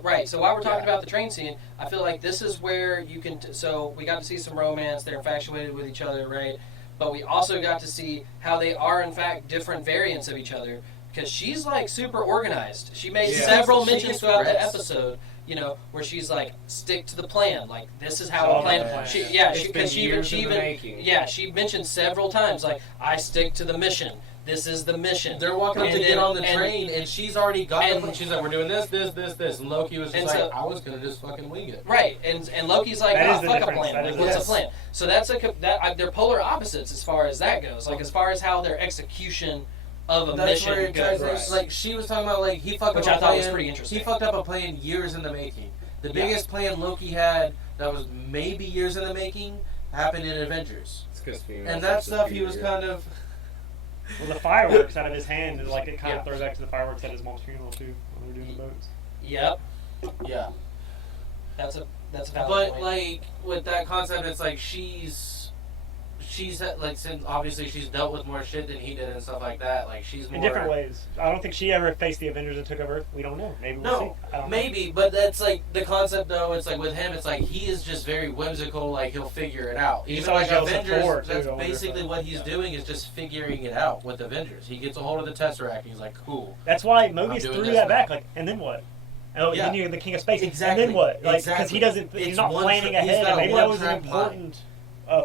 right. So while we're talking about the train scene, I feel like this is where you can. So we got to see some romance. They're infatuated with each other, right? But we also got to see how they are in fact different variants of each other. Because she's like super organized. She made several She mentions gets throughout the rest. episode. You know, where she's like, stick to the plan. Like, this is how Oh, we plan. yeah. She mentioned several times, like, I stick to the mission. This is the mission. They're walking up And to get then- on the train, and she's already got and- them. She's like, we're doing this. And Loki was just And like, so- I was gonna just fucking wing it. Right, and Loki's like, That oh, is the fuck a difference. plan. That Like, is what's the a plan? So they're polar opposites as far as that goes. Like, as far as how their execution of a That's mission where it goes. ties in. Like she was talking about, like he fucked Which up I a thought was plan. pretty interesting. He fucked up a plan years in the making. The biggest plan Loki had that was maybe years in the making happened in Avengers, It's 'cause females and are that stuff he was superior. kind of. Well, the fireworks out of his hand, like it kind of throws back to the fireworks at his mom's funeral too when they're doing the boats. Yep, Yeah. that's a valid But point. like with that concept, it's like she's like since obviously she's dealt with more shit than he did and stuff like that. Like she's more In different ways. I don't think she ever faced the Avengers and took over Earth. We don't know. Maybe we'll see. No, I don't know. maybe, but that's like the concept though. It's like with him, it's like he is just very whimsical. Like he'll figure it out. He's Even like always jealous of Avengers, Thor, too, that's I wonder if basically that- what he's doing is just figuring it out with Avengers. He gets a hold of the Tesseract and he's like, cool. That's why I'm Mobius doing threw this that now. back. Like, and then what? Oh, Yeah. then you're the king of space. Exactly. And then what? Like, because he doesn't. It's He's not one planning tra- he's ahead. got And a maybe that was an one-track mind. important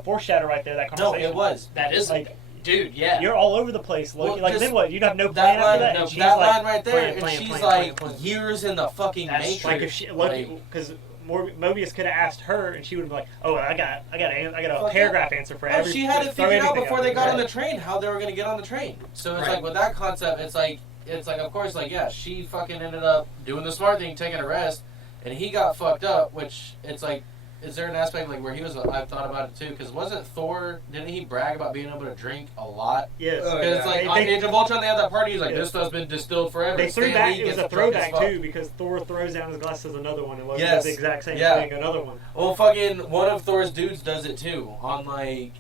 foreshadow right there. That No, conversation. it was. That is, Like, dude, yeah. you're all over the place. Loki. Well, like, just then what? You'd have no plan That after line, that. no, And she's that like, line right there, plan, and she's plan, like plan. years in the fucking That's matrix. Like if she Loki, because Mobius could have asked her, and she would have been like, "Oh, I got a Fuck paragraph answer for Oh, every." she had it throw figured out anything before at they her. got on the train how they were gonna get on the train. So it's Right. like with that concept, it's like of course like yeah, she fucking ended up doing the smart thing, taking a rest, and he got fucked up. Which it's like, is there an aspect like where he was? I've thought about it too, because wasn't Thor? Didn't he brag about being able to drink a lot? Yes. Oh, Because it's like They- on they- Age of Ultron, they had that party. He's like, Yeah. this stuff's been distilled forever. They threw Stan back. Lee It was gets a drunk as throwback fuck. too because Thor throws down his glass as another one, and Loki Yes. does the exact same Yeah. thing. Another one. Well, fucking one of Thor's dudes does it too on like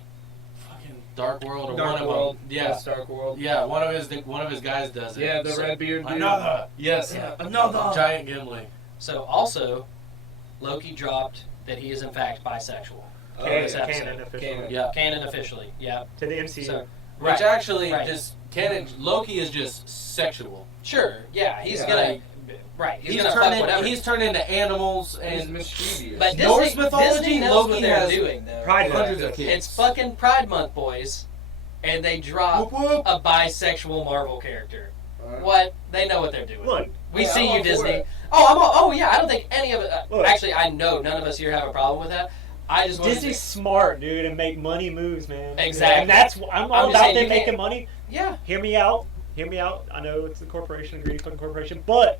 fucking Dark World or Dark one of World. them. Yeah, Yes, Dark World. yeah. One of his guys does it. Yeah, the So- red beard dude. Another. Yes. Yeah. Another. Giant Gimli. So also, Loki dropped that he is in fact bisexual. Oh, This yeah. episode. Canon officially Canon. Yeah. Canon officially, yeah. to the MCU. So, Which right, actually right. just canon. Loki is just sexual. Sure, yeah, he's Yeah. gonna, right, he's gonna fuck turned whatever. he's turned into animals He's and mischievous. But Norse Disney, mythology, Disney knows Loki what they're has doing, though. Pride Month. hundreds of kids. It's fucking Pride Month, boys, and they drop Whoop, whoop. a bisexual Marvel character. Alright. What? They know what they're doing. Look, we yeah, see I'm you, all for Disney. it. Oh, yeah. I don't think any of it. Look. Actually, I know none of us here have a problem with that. I just want to Disney's smart, dude, and make money moves, man. Exactly. And that's I'm I'm all just about saying, them you can't- making money. yeah. Hear me out. Hear me out. I know it's a corporation, a greedy fucking corporation, but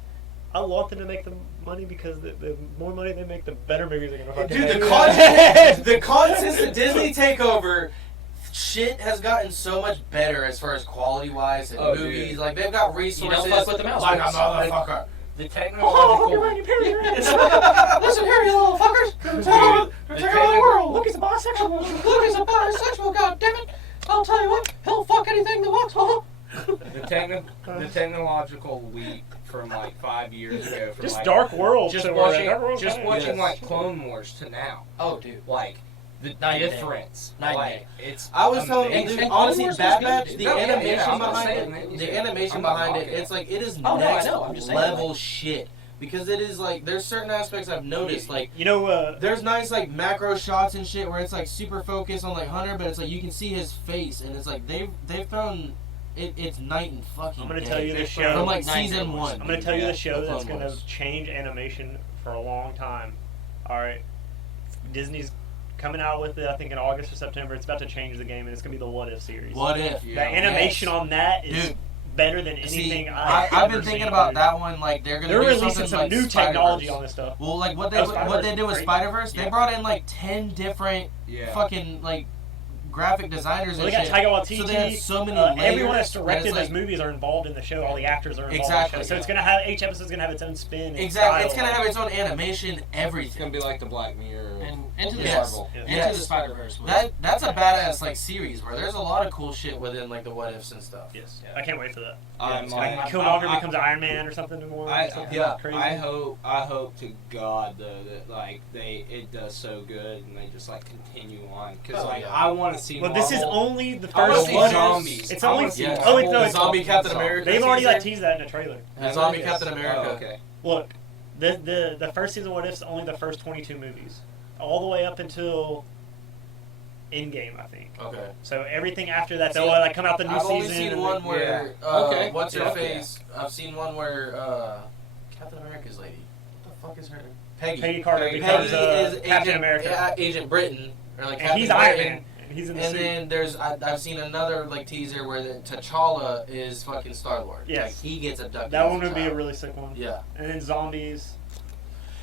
I want them to make the money because the more money they make, the better movies they're gonna fucking Dude, the make. content since the Disney takeover, shit has gotten so much better as far as quality wise and Oh, movies. dude. Like they've got You resources. don't fuck with the mouse. like a moves. motherfucker. The Oh, technological. you're right, you're right. Listen here, you little fuckers. Dude, They're the taking over the technical- world. Look, he's a bisexual. Look, he's a bisexual, goddammit. I'll tell you what, he'll fuck anything that walks. The technological leap from like 5 years ago. From Just like, Dark World. Just to watching, everyone's just fine. watching Yes. like Clone Wars to now. Oh, dude. Like the Night and day. difference. Night and like day. it's. I was telling you, amazing. dude, And honestly, Clone Wars Bad was Batch, good, the dude. No, yeah, animation I'm not behind saying it, that. the animation I'm not behind it, knocking it. it's like it is Oh, no, I next know, I'm just saying, level like- shit. because it is like there's certain aspects I've noticed like there's nice like macro shots and shit where it's like super focused on like Hunter, but it's like you can see his face and it's like they've thrown it's night and fucking I'm gonna day. tell you the show from like season 1. I'm gonna tell you the show the that's Clone gonna Wars. change animation for a long time. All right, Disney's coming out with it. I think in August or September. It's about to change the game, and it's gonna be the What If series. What if? The animation on that is Dude, better than anything I've been thinking about that one. Like they're releasing something some like new Spider-Verse. technology on this stuff. Well, like what Spider-Verse they did with is great. Spider-Verse, Yeah. they brought in like 10 different fucking like graphic designers Well, and they got shit. Taika Waititi. So they have so many layers. Everyone that's that directed it's those like, movies are involved in the show. All the actors are involved. Exactly, In the show. So yeah. it's gonna have each episode's gonna have its own spin. And Exactly, style. it's gonna have its own animation, It's everything. gonna be like the Black Mirror. And Into the Yes. Marvel. Yeah. Into Yes. the Spider-Verse. That's a badass like series where there's a lot of cool shit within like the what ifs and stuff. Yes, I can't wait for that. I'm It's like, like Killmonger becomes Iron Man or something more. Something yeah. crazy. I hope to God though that like it does so good and they just like continue on because Oh, like yeah. I want to see. Well, this is Marvel. only the I wanna first see one. zombies. It's I only wanna see Yeah. oh, it's The no, zombie Captain America. they've already like teaser. teased that in the trailer. The zombie Yes. Captain America. Oh, okay. Look, the first season of What If's only the first 22 movies, all the way up until Endgame, I think. Okay. So everything after that, See, they'll like come out the new I've season. only seen and one then- where Okay. what's her Yeah. face? I've seen one where Captain America's lady. What the fuck is her name? Peggy. Peggy Carter Peggy becomes is Captain Agent, America, Agent Britain, or like and Captain he's Iron Britain. Man. And he's in the And suit. then there's I've seen another like teaser where T'Challa is fucking Star-Lord. Yes. Like he gets abducted. That as one would be a child. really sick one. Yeah. And then zombies.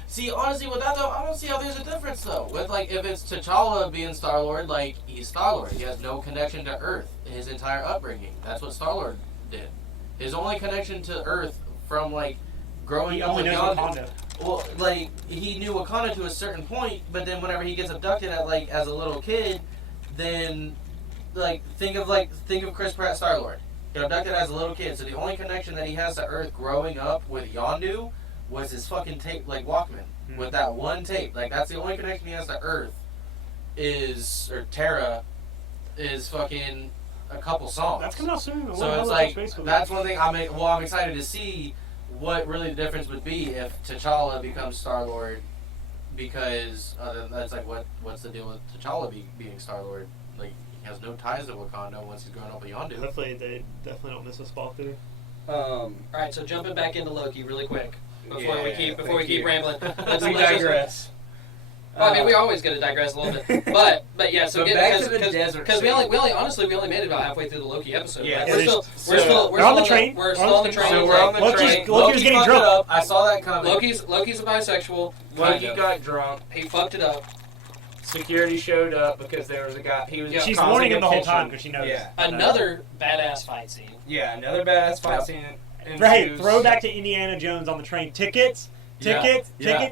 See, honestly, with that though, I don't see how there's a difference though. With like, if it's T'Challa being Star Lord, like he's Star Lord. He has no connection to Earth. His entire upbringing. That's what Star Lord did. His only connection to Earth from like growing He up only with knows Yondu- Wakanda. Well, like he knew Wakanda to a certain point, but then whenever he gets abducted at like as a little kid, then like think of Chris Pratt Star Lord. He got abducted as a little kid, so the only connection that he has to Earth growing up with Yondu was his fucking tape, like Walkman. With that one tape, like that's the only connection he has to Earth. Or Terra, is fucking a couple songs. That's coming out soon. I So wonder it's how like much space that's one thing I'm excited to see what really the difference would be if T'Challa becomes Star Lord, because that's like what's the deal with T'Challa being Star Lord? Like he has no ties to Wakanda once he's grown up with Yondu. Hopefully they definitely don't miss a spot through. All right, so jumping back into Loki really quick before we keep thank you. rambling. Let's We digress. Well, I mean, we always got to digress a little bit, but yeah. So But back to the desert because we scene. only made it about halfway through the Loki episode. Yeah. Right? Yeah, We're still we're on the train. We're still on the train. So we're on the Loki's- train. Loki's getting fucked drunk. it up. I saw that coming. Loki's a bisexual. Loki Kind of. got drunk. He fucked it up. Security showed up because there was a guy. He was. She's causing warning him the whole attention. time because she knows. Yeah. Another badass fight scene. Yeah, another badass fight scene. Right, ensues. throwback to Indiana Jones on the train. Tickets, Yeah, tickets,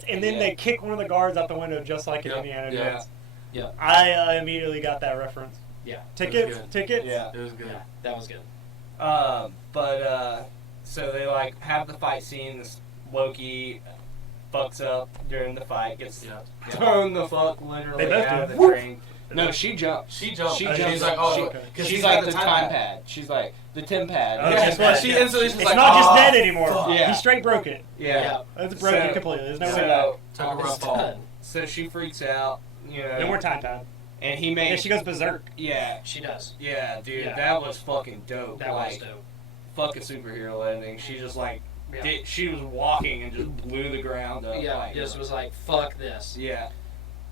and then yeah. they kick one of the guards out the window just like in Yeah, Indiana yeah. Jones. Yeah. I immediately got that reference. Yeah. Tickets, good. tickets. Yeah. It was good. Yeah, that was good. So they like have the fight scene. This Loki fucks up during the fight, gets Yeah. thrown the fuck literally They both out do. of the train. No, she jumps. She jumped. She and jumps. She's like, oh, She- okay. 'Cause She's he's like got the time pad. She's like the Tim pad. Oh, Yeah, she's mad. she instantly was It's like, not just "Oh, dead anymore. fuck." Yeah. He straight broke it. Yeah. It's broken So- completely. There's no way back. So, Took a It's rough fall. done. so she freaks out. You know. No more time pad. And he Yeah, made. she goes berserk. Yeah. She does. Yeah, dude, Yeah. that was fucking dope. That like, was dope. fucking superhero ending. She just like, Yeah. she was walking and just blew the ground up. Yeah, like, just was like, fuck this. Yeah.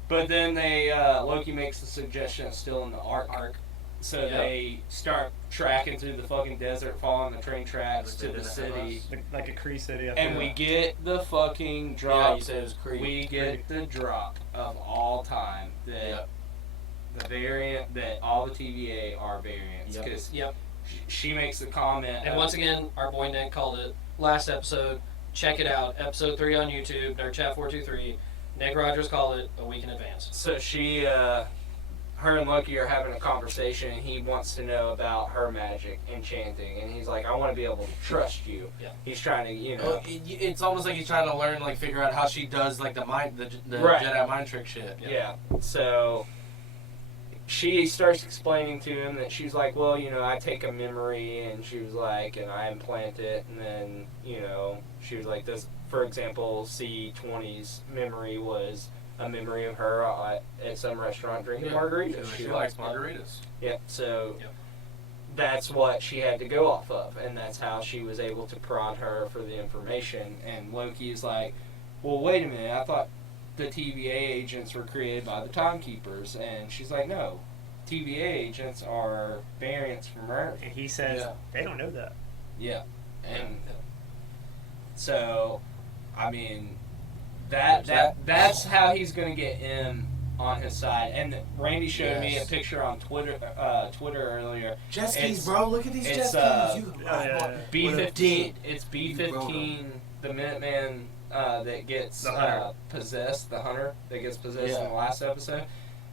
But then Loki makes the suggestion of still in the arc. So Yep. they start tracking through the fucking desert, following the train tracks to the city. Like a Kree city. I And think. we get the fucking Yeah, drop. you said it was Creed. We get the drop of all time that Yeah. the variant that all the TVA are variants Yep. because Yep. she makes the comment. And once again, our boy Nick called it last episode. Check it out. Episode 3 on YouTube, NerdChat423. Nick Rogers called it a week in advance. So she, her and Loki are having a conversation, and he wants to know about her magic, enchanting, and he's like, "I want to be able to trust you." Yeah. He's trying to, you know. Well, it's almost like he's trying to learn, like, figure out how she does, like, the Right. Jedi mind trick shit. Yeah. So she starts explaining to him that she's like, well, I take a memory, and she was like, and I implant it, and then, she was like, this, for example, C20's memory was a memory of her at some restaurant drinking margaritas. She likes margaritas. Yep, so Yep. that's what she had to go off of, and that's how she was able to prod her for the information. And Loki's like, well, wait a minute, I thought the TVA agents were created by the Timekeepers, and she's like, no, TVA agents are variants from Earth. And he says, they don't know that. Yeah, and so, I mean, that's how he's going to get M on his side. And Randy showed me a picture on Twitter earlier. Jet skis, It's- bro. Look at these jet it's, skis. You can ride yeah, one. yeah. B-15. It's B-15, the Minuteman that gets The hunter. possessed, the hunter that gets possessed Yeah. in the last episode.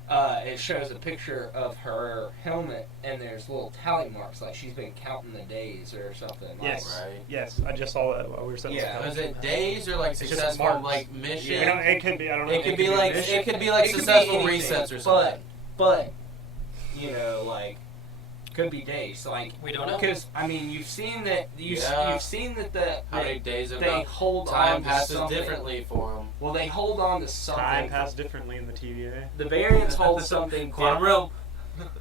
It shows a picture of her helmet, and there's little tally marks, like she's been counting the days or something. Yes. Right. Yes, I just saw that while we were sitting Yeah. Was it days or like just successful marks. like mission? You know, it could be, I don't know. It could be like mission. it could be like It could be successful anything, resets or something. But like could be days. Like We don't know. because I mean you've seen that Yeah. you've seen that How many days of they hold time on to passes something. differently for them. Well, they hold on to something. Time passed differently in the TVA. The variants hold something. Quantum realm.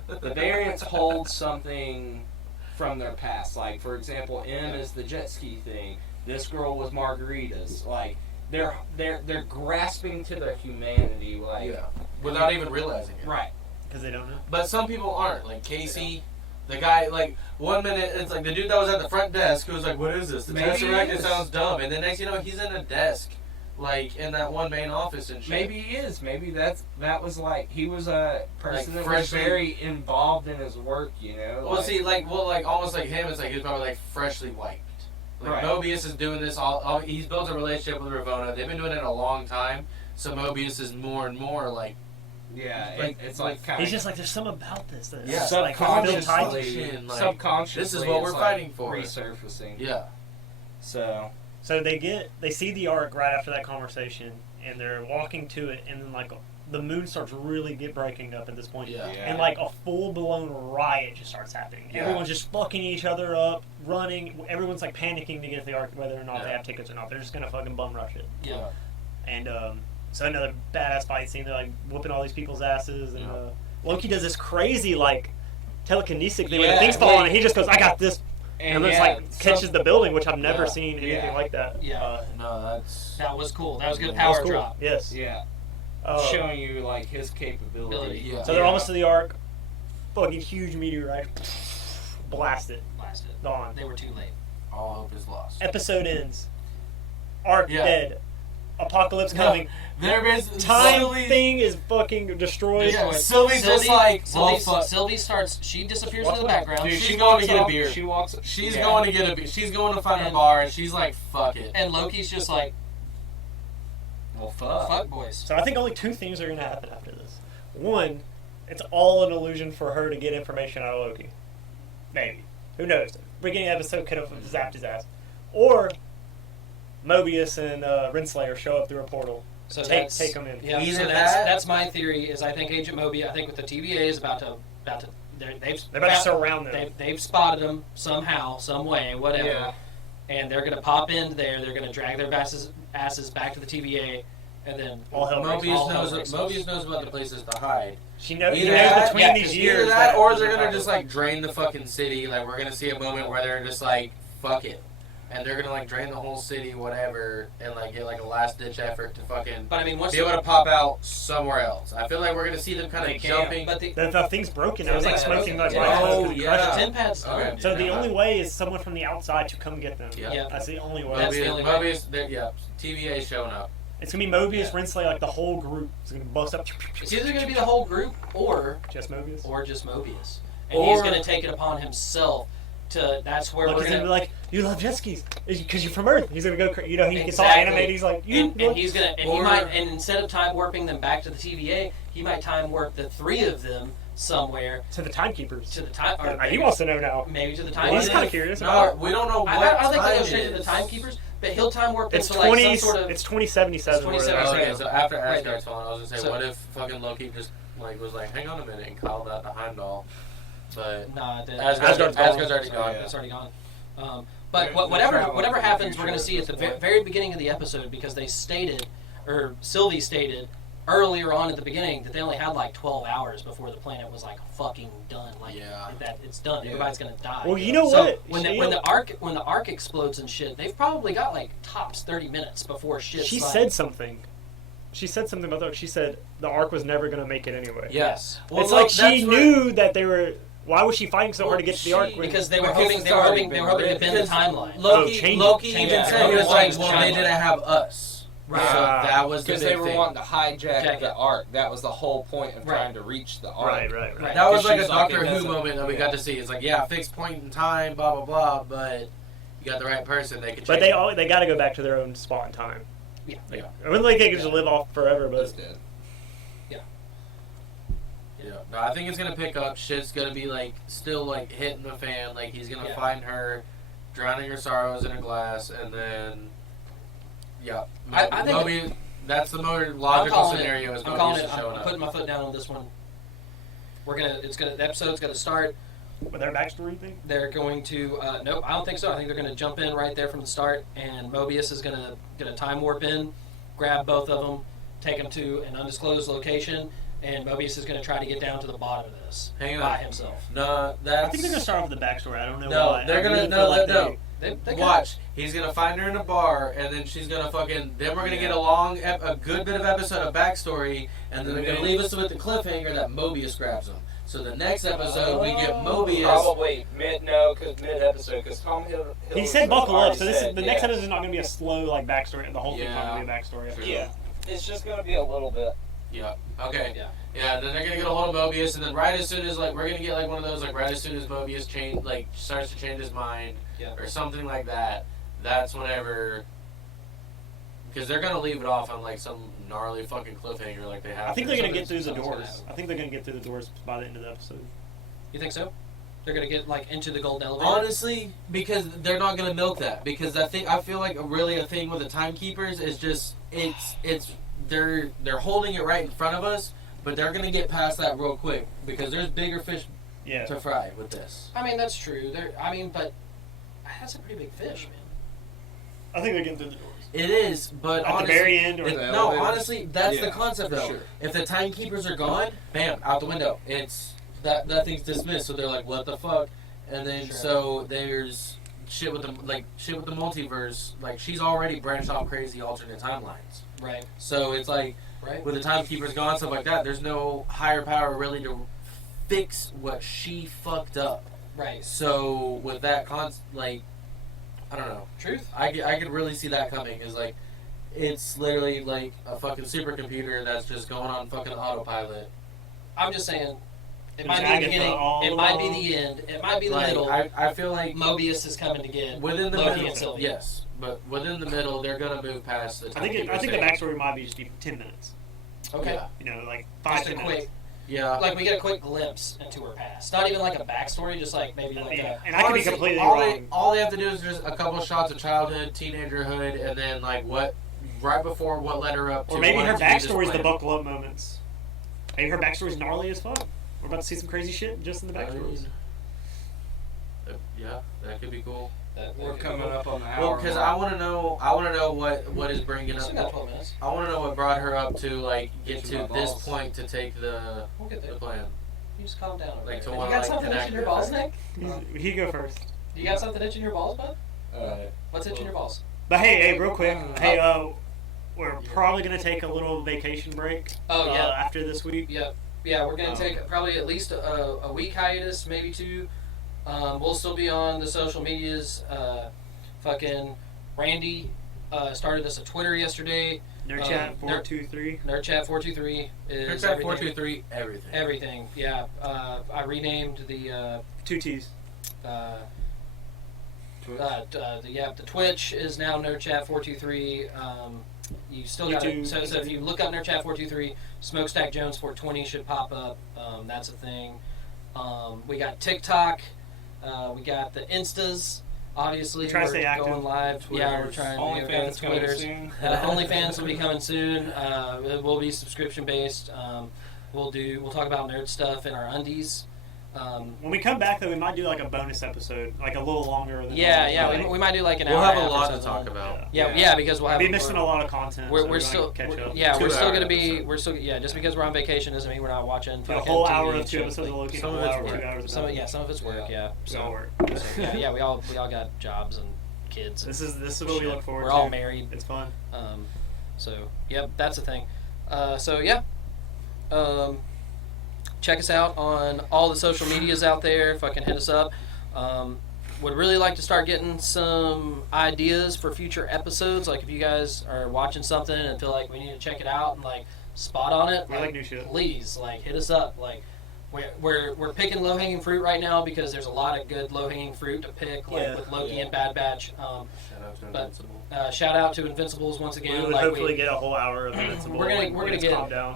The variants hold something from their past. Like for example, M is the jet ski thing. This girl was margaritas. Like they're grasping to their humanity. Like Yeah. Without even realizing it. right. Because they don't know. But some people aren't. Like Casey, the guy, like, 1 minute, it's like the dude that was at the front desk who was like, what is this? The Maybe Tesseract, he it is. sounds dumb. And then next you know, he's in a desk, like, in that one main office and shit. Maybe he is. Maybe that was like he was a person Like that was freshly- very involved in his work. Well, see, like almost like him, it's like he's probably, like, freshly wiped. Like, Right. Mobius is doing this, he's built a relationship with Ravonna. They've been doing it a long time. So Mobius is more and more, like, yeah, like- it's like kind He's of just like, there's something about this that Yeah. like, I'm still tied to. subconsciously, Like, subconsciously. this is what we're it's, fighting like, for. resurfacing. yeah. So So they see the arc right after that conversation, and they're walking to it, and then like the moon starts really breaking up at this point. Yeah. And like a full blown riot just starts happening. Yeah. Everyone's just fucking each other up, running. Everyone's like panicking to get to the arc, whether or not they Yeah. have tickets or not. They're just gonna fucking bum rush it. Yeah. And so another badass fight scene. They're like whooping all these people's asses, and Yeah. Loki does this crazy like telekinetic thing where Yeah, the thing's falling, like- and he just goes, "I got this," and then it's like catches the building, which I've never Yeah. seen anything Yeah. like that. Yeah. No, that's... That was cool. That was good That power was cool. drop. Yes. Yeah, Showing showing you like his capability. Ability. Yeah. So they're almost to the arc. Fucking huge meteorite. Blast it. Blasted. Gone. They were too late. All hope is lost. Episode ends. Arc Yeah. dead. Apocalypse coming. There is Time Sylvie, thing is fucking destroyed. Yeah, Sylvie's just like, well, fuck. Sylvie starts. She disappears What's into the that? background. Dude, She's she going to walks get a off- beer. She walks. She's yeah. going to get a beer. She's going to find a And- bar, and she's like, fuck it. and Loki's just like, Well, fuck. fuck boys. So I think only two things are going to happen after this. One, it's all an illusion for her to get information out of Loki. Maybe. Who knows? Beginning episode could have zapped his ass. Or Mobius and Renslayer show up through a portal. So Take that's, them in. Yeah, Either so that- that's my theory. Is I think Agent Moby. I think with the TVA is about to they're about to surround them. They've spotted them somehow, some way, whatever. Yeah. And they're gonna pop in there. They're gonna drag their asses back to the TVA, and then All hell breaks Mobius loose. Mobius knows about the places to hide. She knows, Either knows that- between yeah, these 'cause years Either that, or there's they're a gonna problem. just like drain the fucking city. Like we're gonna see a moment where they're just like, fuck it, and they're gonna like drain the whole city, whatever, and like get like a last ditch effort to fucking But I mean, once be able to pop out somewhere else. I feel like we're gonna see them kind They of can't. jumping. but the The thing's broken. It was like Yeah. smoking like Yeah. lights Oh, because it yeah. crushed the it. tin pad's Okay. done. So the only way is someone from the outside to come get them. Yeah. Yeah. That's the only way. That's the only way. Yeah, TVA showing up. It's gonna be Mobius, Yeah. Renslayer, like the whole group is gonna bust up. It's either gonna be the whole group or Just Mobius. just Mobius, and Or- he's gonna take it upon himself to. That's where Look, we're he's gonna gonna. be like, "You love jet skis because you're from Earth." He's gonna go, he gets all Exactly. animated. He's like, "You." And he's gonna, and he Or- might, and instead of time warping them back to the TVA, he might time warp the three of them somewhere to the timekeepers. to the time, or He wants to know now. maybe to the He's time. kind of curious. No, about it. we don't know what I don't think time they'll it straight to the is. timekeepers, but he'll time warp them It's to like 20. some sort of. It's 2077. It's or whatever. 2077. Okay, so after Right Asgard's fallen, I was gonna say, So- what if fucking Loki just like was like, hang on a minute, and called out the Heimdall. But Nah, Asgard's already gone. It's already gone. But whatever happens, we're going to see at the very beginning of the episode, because they stated, or Sylvie stated earlier on at the beginning, that they only had like 12 hours before the planet was like fucking done. Like that, it's done. Everybody's going to die. Well, you know so what? When the arc explodes and shit, they've probably got like tops 30 minutes before shit. She said something. She said something about that. She said the arc was never going to make it anyway. Yes. Well, it's like she knew that they were. Why was she fighting so hard to get to the arc? Because they were hoping to bend the timeline. Loki even said he was like, well, they didn't have us. Right. So that was because they were wanting to hijack the arc. That was the whole point of trying to reach the arc. Right. That was like a Doctor Who moment that we got to see. It's like, fixed point in time, blah blah blah, but you got the right person. They could. But they got to go back to their own spot in time. Yeah. I wouldn't like they could just live off forever, but. Yeah, no, I think it's gonna pick up. Shit's gonna be like still like hitting the fan. Like he's gonna find her, drowning her sorrows in a glass, and then I think Moby, that's the more logical scenario. Is Mobius showing up. I'm putting my foot down on this one. The episode's gonna start. With their backstory thing? They're going to nope, I don't think so. I think they're gonna jump in right there from the start, and Mobius is gonna time warp in, grab both of them, take them to an undisclosed location. And Mobius is going to try to get down to the bottom of this by himself. No, I think they're going to start off with the backstory. I don't know why. No, they're going to They watch. He's going to find her in a bar, and then she's going to fucking. Then we're going to get a good bit of episode of backstory, and then they're going to leave us with the cliffhanger that Mobius grabs him. So the next episode we get Mobius. Probably mid-episode because Tom Hiddleston. He said buckle up. So the next episode is not going to be a slow backstory. The whole thing's not going to be a backstory. Yeah, it's just going to be a little bit. Yeah. Okay. Yeah. Then they're gonna get a hold of Mobius, and then right as soon as we're gonna get like one of those right as soon as Mobius starts to change his mind, or something like that. That's whenever, because they're gonna leave it off on like some gnarly fucking cliffhanger like they have. I think they're gonna get through the doors. I think they're gonna get through the doors by the end of the episode. You think so? They're gonna get like into the gold elevator. Honestly, because they're not gonna milk that. Because I feel like really a thing with the timekeepers is just they're holding it right in front of us, but they're gonna get past that real quick because there's bigger fish to fry with this. I mean that's true. But that's a pretty big fish, man. I think they're getting through the doors. It is, but at the very end, or honestly, that's the concept though. Sure. If the timekeepers are gone, bam, out the window. It's that thing's dismissed. So they're like, what the fuck? And then so there's shit with the multiverse. Like she's already branched off crazy alternate timelines. Right. So it's like, with the timekeepers gone, stuff like that, there's no higher power really to fix what she fucked up. Right. So with that I don't know. Truth. I could really see that coming. Is like, it's literally like a fucking supercomputer that's just going on fucking autopilot. I'm just saying, it might be the beginning. It might be the end. It might be the middle. I feel like Mobius is coming to get within the Loki middle. and Sylvie. Yes, but within the middle, they're gonna move past the. I think the backstory might be just 10 minutes. Okay. Yeah. Like 5 minutes. Yeah. Like we get a quick glimpse into her past. Not even like a backstory, just like maybe like a. And I could be completely wrong. All they have to do is just a couple shots of childhood, teenagerhood, and then like what right before what led her up to. Or maybe her backstory is the buckle up moments. Maybe her backstory is gnarly as fuck. We're about to see some crazy shit just in the backstories. Yeah, that could be cool. We're coming up on the hour. Well, because I want to know what is bringing up. Got 12 minutes. I want to know what brought her up to like get to this point to take the We'll get there. the plan. You just calm down. Like to you want got to something itching your balls, Nick? He go first. You got something itching your balls, bud? What's itching your balls? But hey, real quick. Hey, we're probably gonna take a little vacation break. Oh yeah. After this week. Yep. Yeah, we're gonna take probably at least a week hiatus, maybe 2. We'll still be on the social medias. Fucking Randy started this on Twitter yesterday. Nerdchat 423. Nerdchat 423 is Nerdchat 423 everything. Everything. Yeah. I renamed the 2 T's. The Twitch is now Nerdchat 423. You still got it. So if you look up Nerdchat 423, Smokestack Jones 420 should pop up. That's a thing. We got TikTok. We got the Instas. Obviously, we're going active. live. Yeah, we're trying to go to Twitters. OnlyFans will be coming soon. It will be subscription based. We'll talk about nerd stuff in our undies. When we come back, though, we might do like a bonus episode, like a little longer than normal. We might do like an We'll hour. have and a lot half to or talk so. about. Yeah, because we'll have. We're missing a lot of content. We're so still catch up. Yeah, we're still 2 hour gonna be. episode. We're still just because we're on vacation doesn't mean we're not watching. A fucking whole TV hour of and 2 shit. episodes of Loki, a some whole of it's hour of work. 2 hours. Some of it's work. Yeah. We all work. So, yeah, we all got jobs and kids. This is what we look forward to. We're all married. It's fun. So yep, that's the thing. So yeah. Check us out on all the social medias out there. Fucking hit us up. Would really like to start getting some ideas for future episodes. Like if you guys are watching something and feel like we need to check it out and like spot on it, We like new shit. please like hit us up. Like we're picking low hanging fruit right now because there's a lot of good low hanging fruit to pick, like with Loki and Bad Batch. Shout out to But Invincible. shout out to Invincibles once We again. would like hopefully get a whole hour of Invincible. we're when gonna it's get calmed down.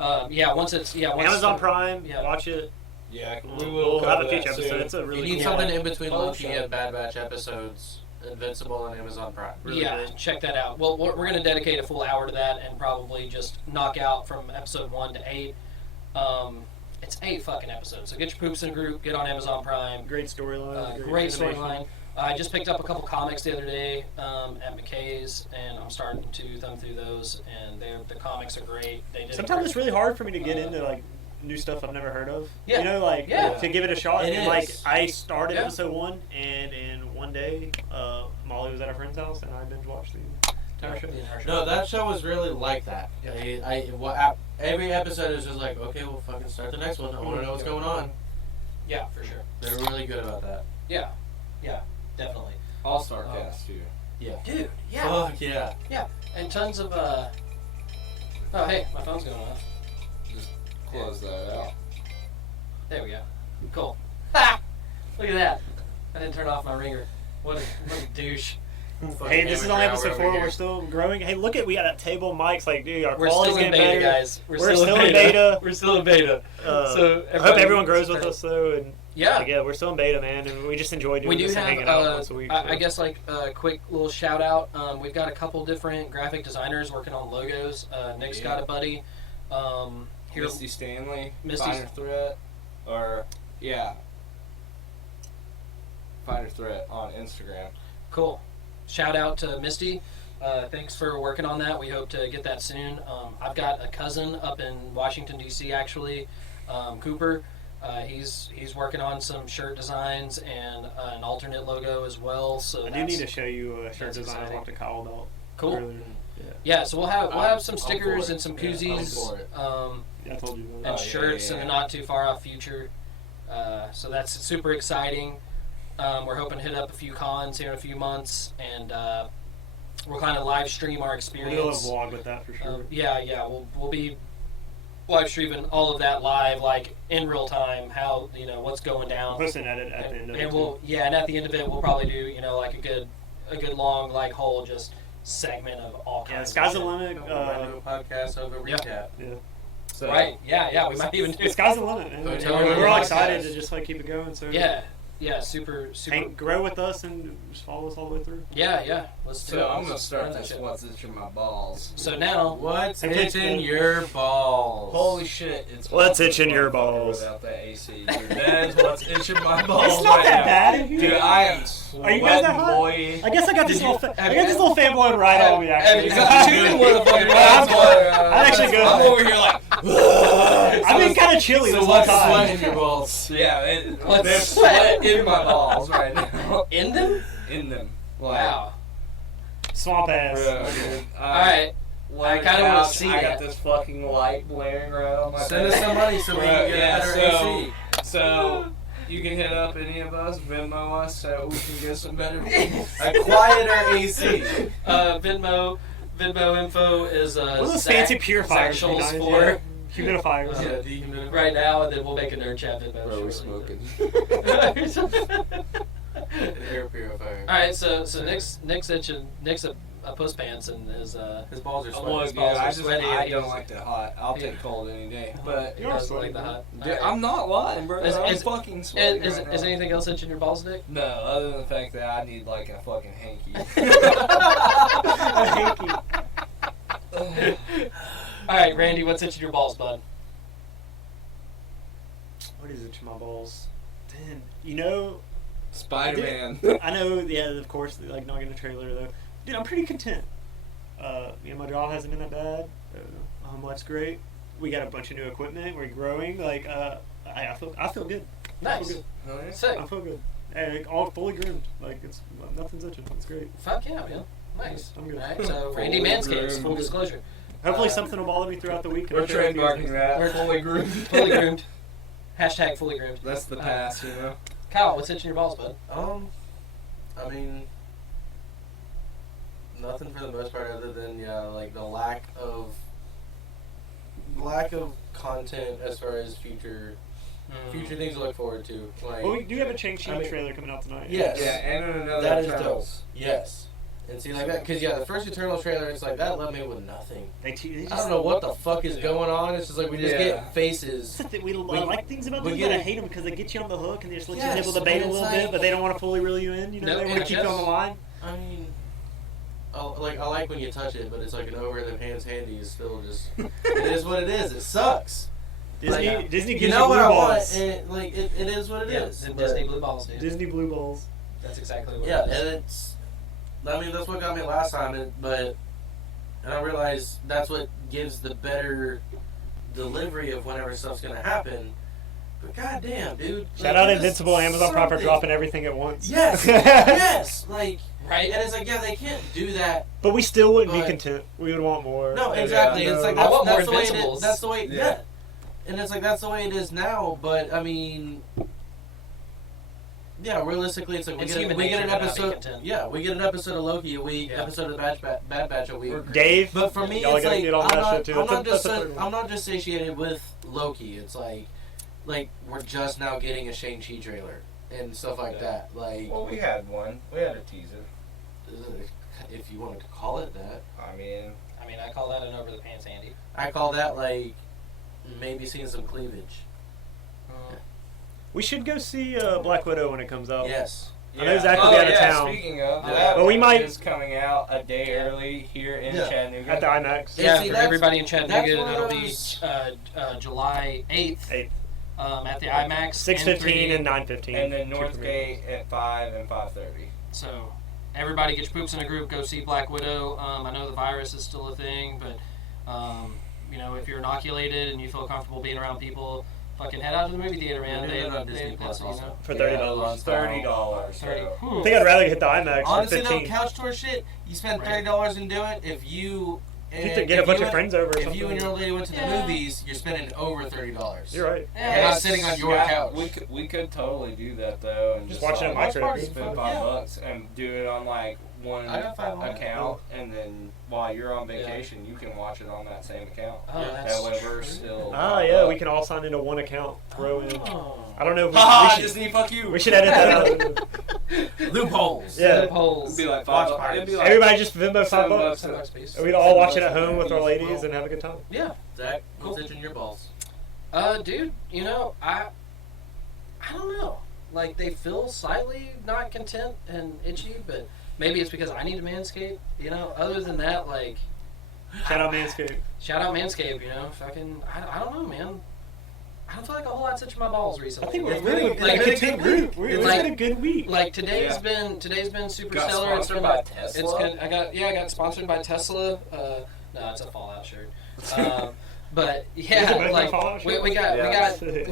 once Amazon Prime. yeah. Watch it. Yeah, We'll have a future episode. It's a You really need cool something one. in between Oh, Loki shit. and Bad Batch episodes. Invincible and Amazon Prime. Really yeah, good. check that out. Well, we're going to dedicate a full hour to that and probably just knock out from episode 1 to 8. It's 8 fucking episodes. So get your poops in a group, get on Amazon Prime. Great storyline. Great animation. storyline. I just picked up a couple comics the other day at McKay's, and I'm starting to thumb through those, and the comics are great. They did Sometimes it's really hard for me to get into like new stuff I've never heard of. Yeah. You know, like Yeah. to give it a shot. It and is. like I started Yeah. episode 1, and in one day, Molly was at a friend's house, and I binge watched the entire show. The entire show. No, that show was really like that. Every episode is just like, okay, we'll fucking start the next one. I want to know what's going on. Yeah, for sure. They're really good about that. Yeah, definitely. All-Star cast too. Dude, yeah. Fuck yeah. And tons of, oh, hey, my phone's going off. Close that out. There we go. Cool. Ha! Look at that. I didn't turn off my ringer. What a douche. Hey, this is only amateur episode hour 4. over We're here. still growing. Hey, look at we got a table mics. Like, dude, our We're quality's still in getting beta, better. guys. We're still in beta. We're still in beta. So I hope everyone grows with us though, and yeah, we're still in beta, man, and we just enjoy doing We do this and have, hanging out once a week. I guess, like a quick little shout out. We've got a couple different graphic designers working on logos. Nick's got a buddy. Here, Misty Stanley, Misty's- Finder Threat, or Finder Threat on Instagram. cool. Shout out to Misty. Thanks for working on that. We hope to get that soon. I've got a cousin up in Washington D.C. actually, Cooper. He's working on some shirt designs and an alternate logo as well. So I do need to show you a shirt that's design I exciting. talked to Kyle about. Cool. earlier. Yeah, so we'll have some I'm stickers for it. and some Yeah, I'm koozies. for it. Yeah, I told you. And About. shirts in yeah. the not too far off future. So that's super exciting. We're hoping to hit up a few cons here in a few months, and we'll kind of live stream our We'll experience. do a vlog with that for sure. We'll be live streaming all of that live, like in real time. How what's going down. Post an edit at the end of it. And and at the end of it, we'll probably do like a good long like whole just segment of all Yeah, kinds. sky's of the limit. Do a podcast over yeah. recap. Yeah. So, Right? Yeah. We might even do. Sky's the limit, man. Totally. We're all Podcast. excited to just like keep it going. So Yeah. Super. grow with us and just follow us all the way through. Yeah. Let's do it. So I'm gonna Let's start run that this. shit. What's itching my balls? So now, What's Okay, itching so- your balls? Holy shit! It's What's hot as itching your motherfucker balls? Without that AC, dude. That is what's itching my balls. It's not right that now. bad in here. Dude, I am Are you guys that hot? boy. I guess I got this Did you- little. I have got you- this little fanboy right on me. Actually, You got two motherfucking I'm balls. I'm actually good. I'm over here like. I've been kind of chilly So this whole what's time. sweat in your balls? Yeah, What's there's sweat? sweat in my balls right now. in them? In them. Like, Wow. Swamp ass. bro, dude, All right. I kinda wanna see I that. got this fucking light blaring right on my Send us face. some money so we can get a better AC. So you can hit up any of us, Venmo us, so we can get some better. A quieter AC. Venmo info is What are those Zach- fancy purifiers? Zach Schultz you guys? for Yeah. Humidifiers. Uh, Yeah, dehumidifier. right now, and then we'll make a nerd chat Venmo. Bro, we're shortly. smoking. An air purifier. All right, so Nick's a puss pants and his His balls are Look, sweaty. dude, balls are I sweaty, I and don't he's- like the hot. I'll take cold any day. But he You're doesn't sweaty, like the hot. dude, All right. I'm not lying, bro. Is- I'm is- fucking sweating. Is right now. anything else itching your balls, Nick? No, other than the fact that I need like a fucking hanky. All right, Randy, what's itching your balls, bud? You know, Spider-Man. I know, yeah, of course, like not getting a trailer though. Dude, I'm pretty content. My job hasn't been that bad. Life's great. We got a bunch of new equipment. We're growing. Like, I feel good. I feel Nice. good. Sick. I feel good. Hey, all fully groomed. Like, it's nothing's itching. It's great. Fuck yeah, man. Nice. I'm good. Alright, so Randy Manscapes, full disclosure. Hopefully something will bother me throughout the week. We're trademarking that. We're Fully groomed. Fully groomed. Hashtag fully groomed. That's the past, you know. Kyle, what's itching your balls, bud? I mean, nothing for the most part other than like the lack of content as far as future things to look forward to. Like, Well, we do have a Shang-Chi trailer coming out tonight. Yes. Yeah, and another that is dope. Eternals. Yes. And see, like that, because the first Eternal trailer, it's like that left me with nothing. They just, I don't know what the fuck is going on. It's just like we just get faces. That's the thing, I like things about we them, get but I it. hate them because they get you on the hook and they just let Yes, you nibble the bait a and it's little like- bit, but they don't want to fully reel you in. You know, No, they want to and keep you on the just- line. I mean, I like when you touch it, but it's like an over the pants handy is still just. It is what it is. It sucks. Disney gives You you know what blue I want, balls. and it is what it Yeah, is. the but- Disney blue balls, dude. Disney blue balls. That's exactly what Yeah, it is. and it's. I mean, that's what got me last time, and I realized that's what gives the better delivery of whenever stuff's gonna happen. But goddamn, dude! Shout like, out give us Invincible, Amazon Prime for something. dropping everything at once. Yes, yes, like Right? and it's like they can't do that. But we still wouldn't be But- content. We would want more. No, And, exactly. no. It's like I want more that's the way it Invincibles. is. That's the way. Yeah. Yeah. And it's like that's the way it is now. But I mean, yeah. Realistically, it's like It's we human get nature an to not be episode. content. Yeah, we get an episode of Loki a week, Yeah. episode of Bad Batch a week. Dave, But for me, y'all it's gotta like get on that shit too. I'm not just satiated with Loki. It's like we're just now getting a Shang-Chi trailer and stuff like that. Like, Well, we had one. We had a teaser. if you wanted to call it that, I mean, I call that an over the pants handy. I call that like maybe seeing some cleavage. we should go see Black Widow when it comes out. Yes. I know Zach will be out of town. Speaking of, Yeah. that But we one might- is coming out a day early here in Yeah. Chattanooga. At the IMAX. Yeah, Yeah, see, for that's- everybody in that's Chattanooga, one of it'll be those- July 8th 8th. at the IMAX. 6:15 N3. and 9:15. And then Northgate at 5 and 5:30. So everybody get your poops in a group. Go see Black Widow. I know the virus is still a thing, but if you're inoculated and you feel comfortable being around people, fucking head out to the movie theater, man. Maybe on Disney Plus also. For $30. $30. $30. So. I think I'd rather hit the IMAX Honestly, for though, 15. couch tour shit. You spend Right. $30 and do it. If you Get a bunch of friends over or If something. you and your old lady went to the Yeah. movies, you're spending over $30. You're right. You're not sitting on your couch. We could totally do that though, and Just just watch it like, on my crib. spend Yeah. $5 and do it on like one I got $5 account, and then while you're on vacation, you can watch it on that same account. Oh, Yeah. that's That way true. we're still. Ah, yeah, we can all sign into one account. Throw in. Oh. I don't know if Haha, we should. Disney, fuck you. We should edit that out. Loopholes. Yeah. Loopholes. It'd be like Watch $5. It'd be like Everybody just Venmo $7 $5. $7 piece. And we'd all watch it at home with our ladies and have a good time. Yeah. Zach, what's itching your balls? Dude, I don't know. Like, they feel slightly not content and itchy, but maybe it's because I need to manscape. Other than that, like, Shout out Manscaped. shout out Manscaped. Fucking, I don't know, man. I don't feel like a whole lot's itching my balls I recently. think we're It's really been a like a good content week. group. It's It's like- been a good week. Like today's Yeah. been super Got stellar. It's sponsored been by It's Tesla. good. I got sponsored by Tesla. No, it's a Fallout shirt. But Is it yeah, both like Fallout we shirts? got Yeah.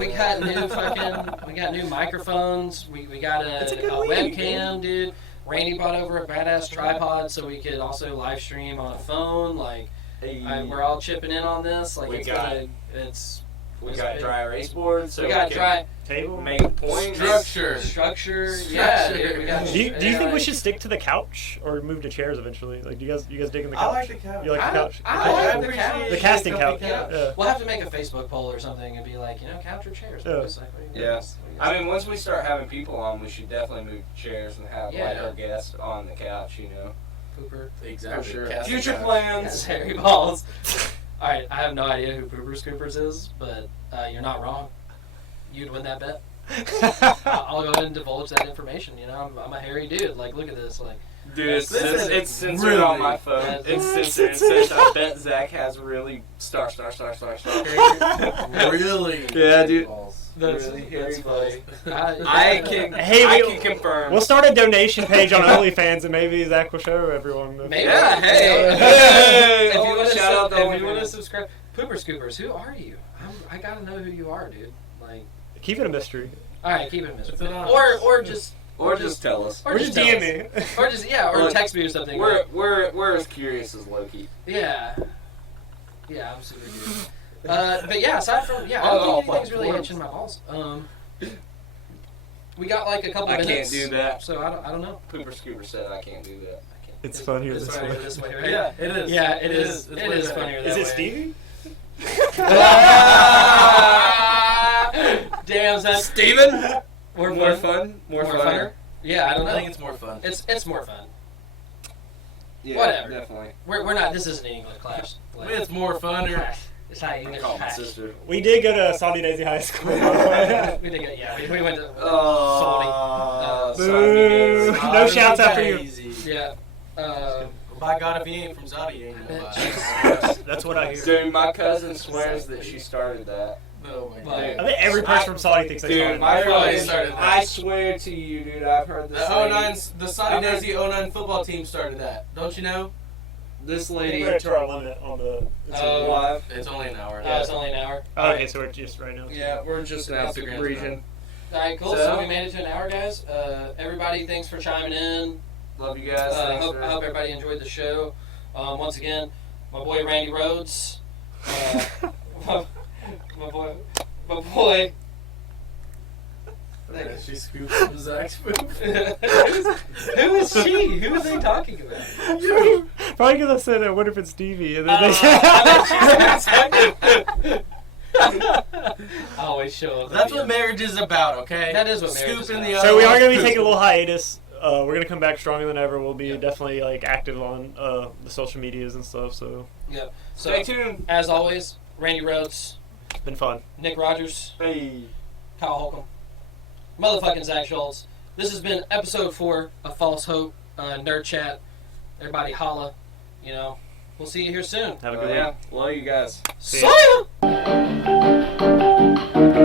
we got new microphones. We got It's a a good week, webcam, dude. Randy brought over a badass tripod so we could also live stream on a phone. Like we're all chipping in on this. Like We it's got- it's We got dry erase boards, so we got can dry Table. make points. Structure. Yeah, dude, we got Do you think we AI. should stick to the couch or move to chairs eventually? Like, do you guys digging the I couch? like the couch. You like the couch? I like the couch. The casting couch. Yeah. Yeah. We'll have to make a Facebook poll or something and be like, couch or chairs. Yeah. boys? Like, what do you Yeah. guys- what do you guys I mean, once we start having people on, we should definitely move chairs and have like Yeah. our guests on the couch. Pooper. Exactly. For sure. Casting Future couch. Yes, plans. hairy balls. Alright, I have no idea who Pooper Scoopers is, but you're not wrong. You'd win that bet. I'll go ahead and divulge that information. I'm a hairy dude. Like, look at this. Like, Dude, it's censored really- on my phone. that's- It's censored. It says, I bet Zach has really star. Really? Yeah, dude. That's Really that's funny. I can confirm. We'll start a donation page on OnlyFans, and maybe Zach will show everyone. Maybe. Yeah, hey. If you want to Shout out to if you want to OnlyFans. subscribe, Pooper Scoopers, who are you? I gotta know who you are, dude. Like, Keep it a mystery. all right, keep it a mystery. It's anonymous. Or just tell us. or just DM tell us. me. Or just or Look, text me or something. We're as curious as Loki. Yeah, I'm super curious. But yeah, aside from I Oh, don't think anything's really platforms. itching my balls. We got like a couple I can't minutes. do that. So I don't know. Pooper Scooper said I can't do that. It's funnier It's this funnier way. this way, right? Yeah, it is. Yeah, it is. It's It way is better. funnier Is that it way. Stevie? Damn, Zach. Steven? More More fun. fun? More More fun? funner. Yeah, I don't I know. think it's more fun. It's more fun. Yeah, Whatever. definitely. We're not. This isn't an English class. I mean, it's more funner. It's not English Call my class. sister. We did go to Saudi Daisy High School. We did get, we went to Boo. No shouts after you. Easy. yeah. By God, if he ain't from Saudi, he ain't nobody. That's what I hear. Dude, my cousin swears that she started that. Oh my Like, God. I think every person from Saudi thinks they Dude, started. my Everybody friend, started that. I swear to you, dude, I've heard this. The lady- 09, the Saudi Daisy 09 football team started that. Don't you know? This We're lady to our limit on the. Oh. live. It's only an hour. it's only an hour. Oh, okay, so we're just right now. Yeah, we're just now to Instagram's region. All right, cool. So- So we made it to an hour, guys. Everybody, thanks for chiming in. Love you guys. I Thanks hope for- everybody enjoyed the show. Once again, my boy Randy Rhodes. My boy. She scooped from Zach's food. Who is she? Who are they talking about? Probably because I said, I wonder if it's Stevie. And then I always show up. That's what marriage is about, okay? That is what marriage is Scooping about. the So we are other going to be one. taking a little hiatus. We're going to come back stronger than ever. We'll be Yeah. definitely like active on the social medias and stuff. So Yep. Stay So, tuned. as always, Randy Rhodes, it's been fun. Nick Rogers, Hey. Kyle Holcomb, motherfucking Zach Schultz. This has been episode 4 of False Hope Nerd Chat. Everybody holla. You know, we'll see you here soon. Have a good Yeah. week. Love you guys. See See ya. ya!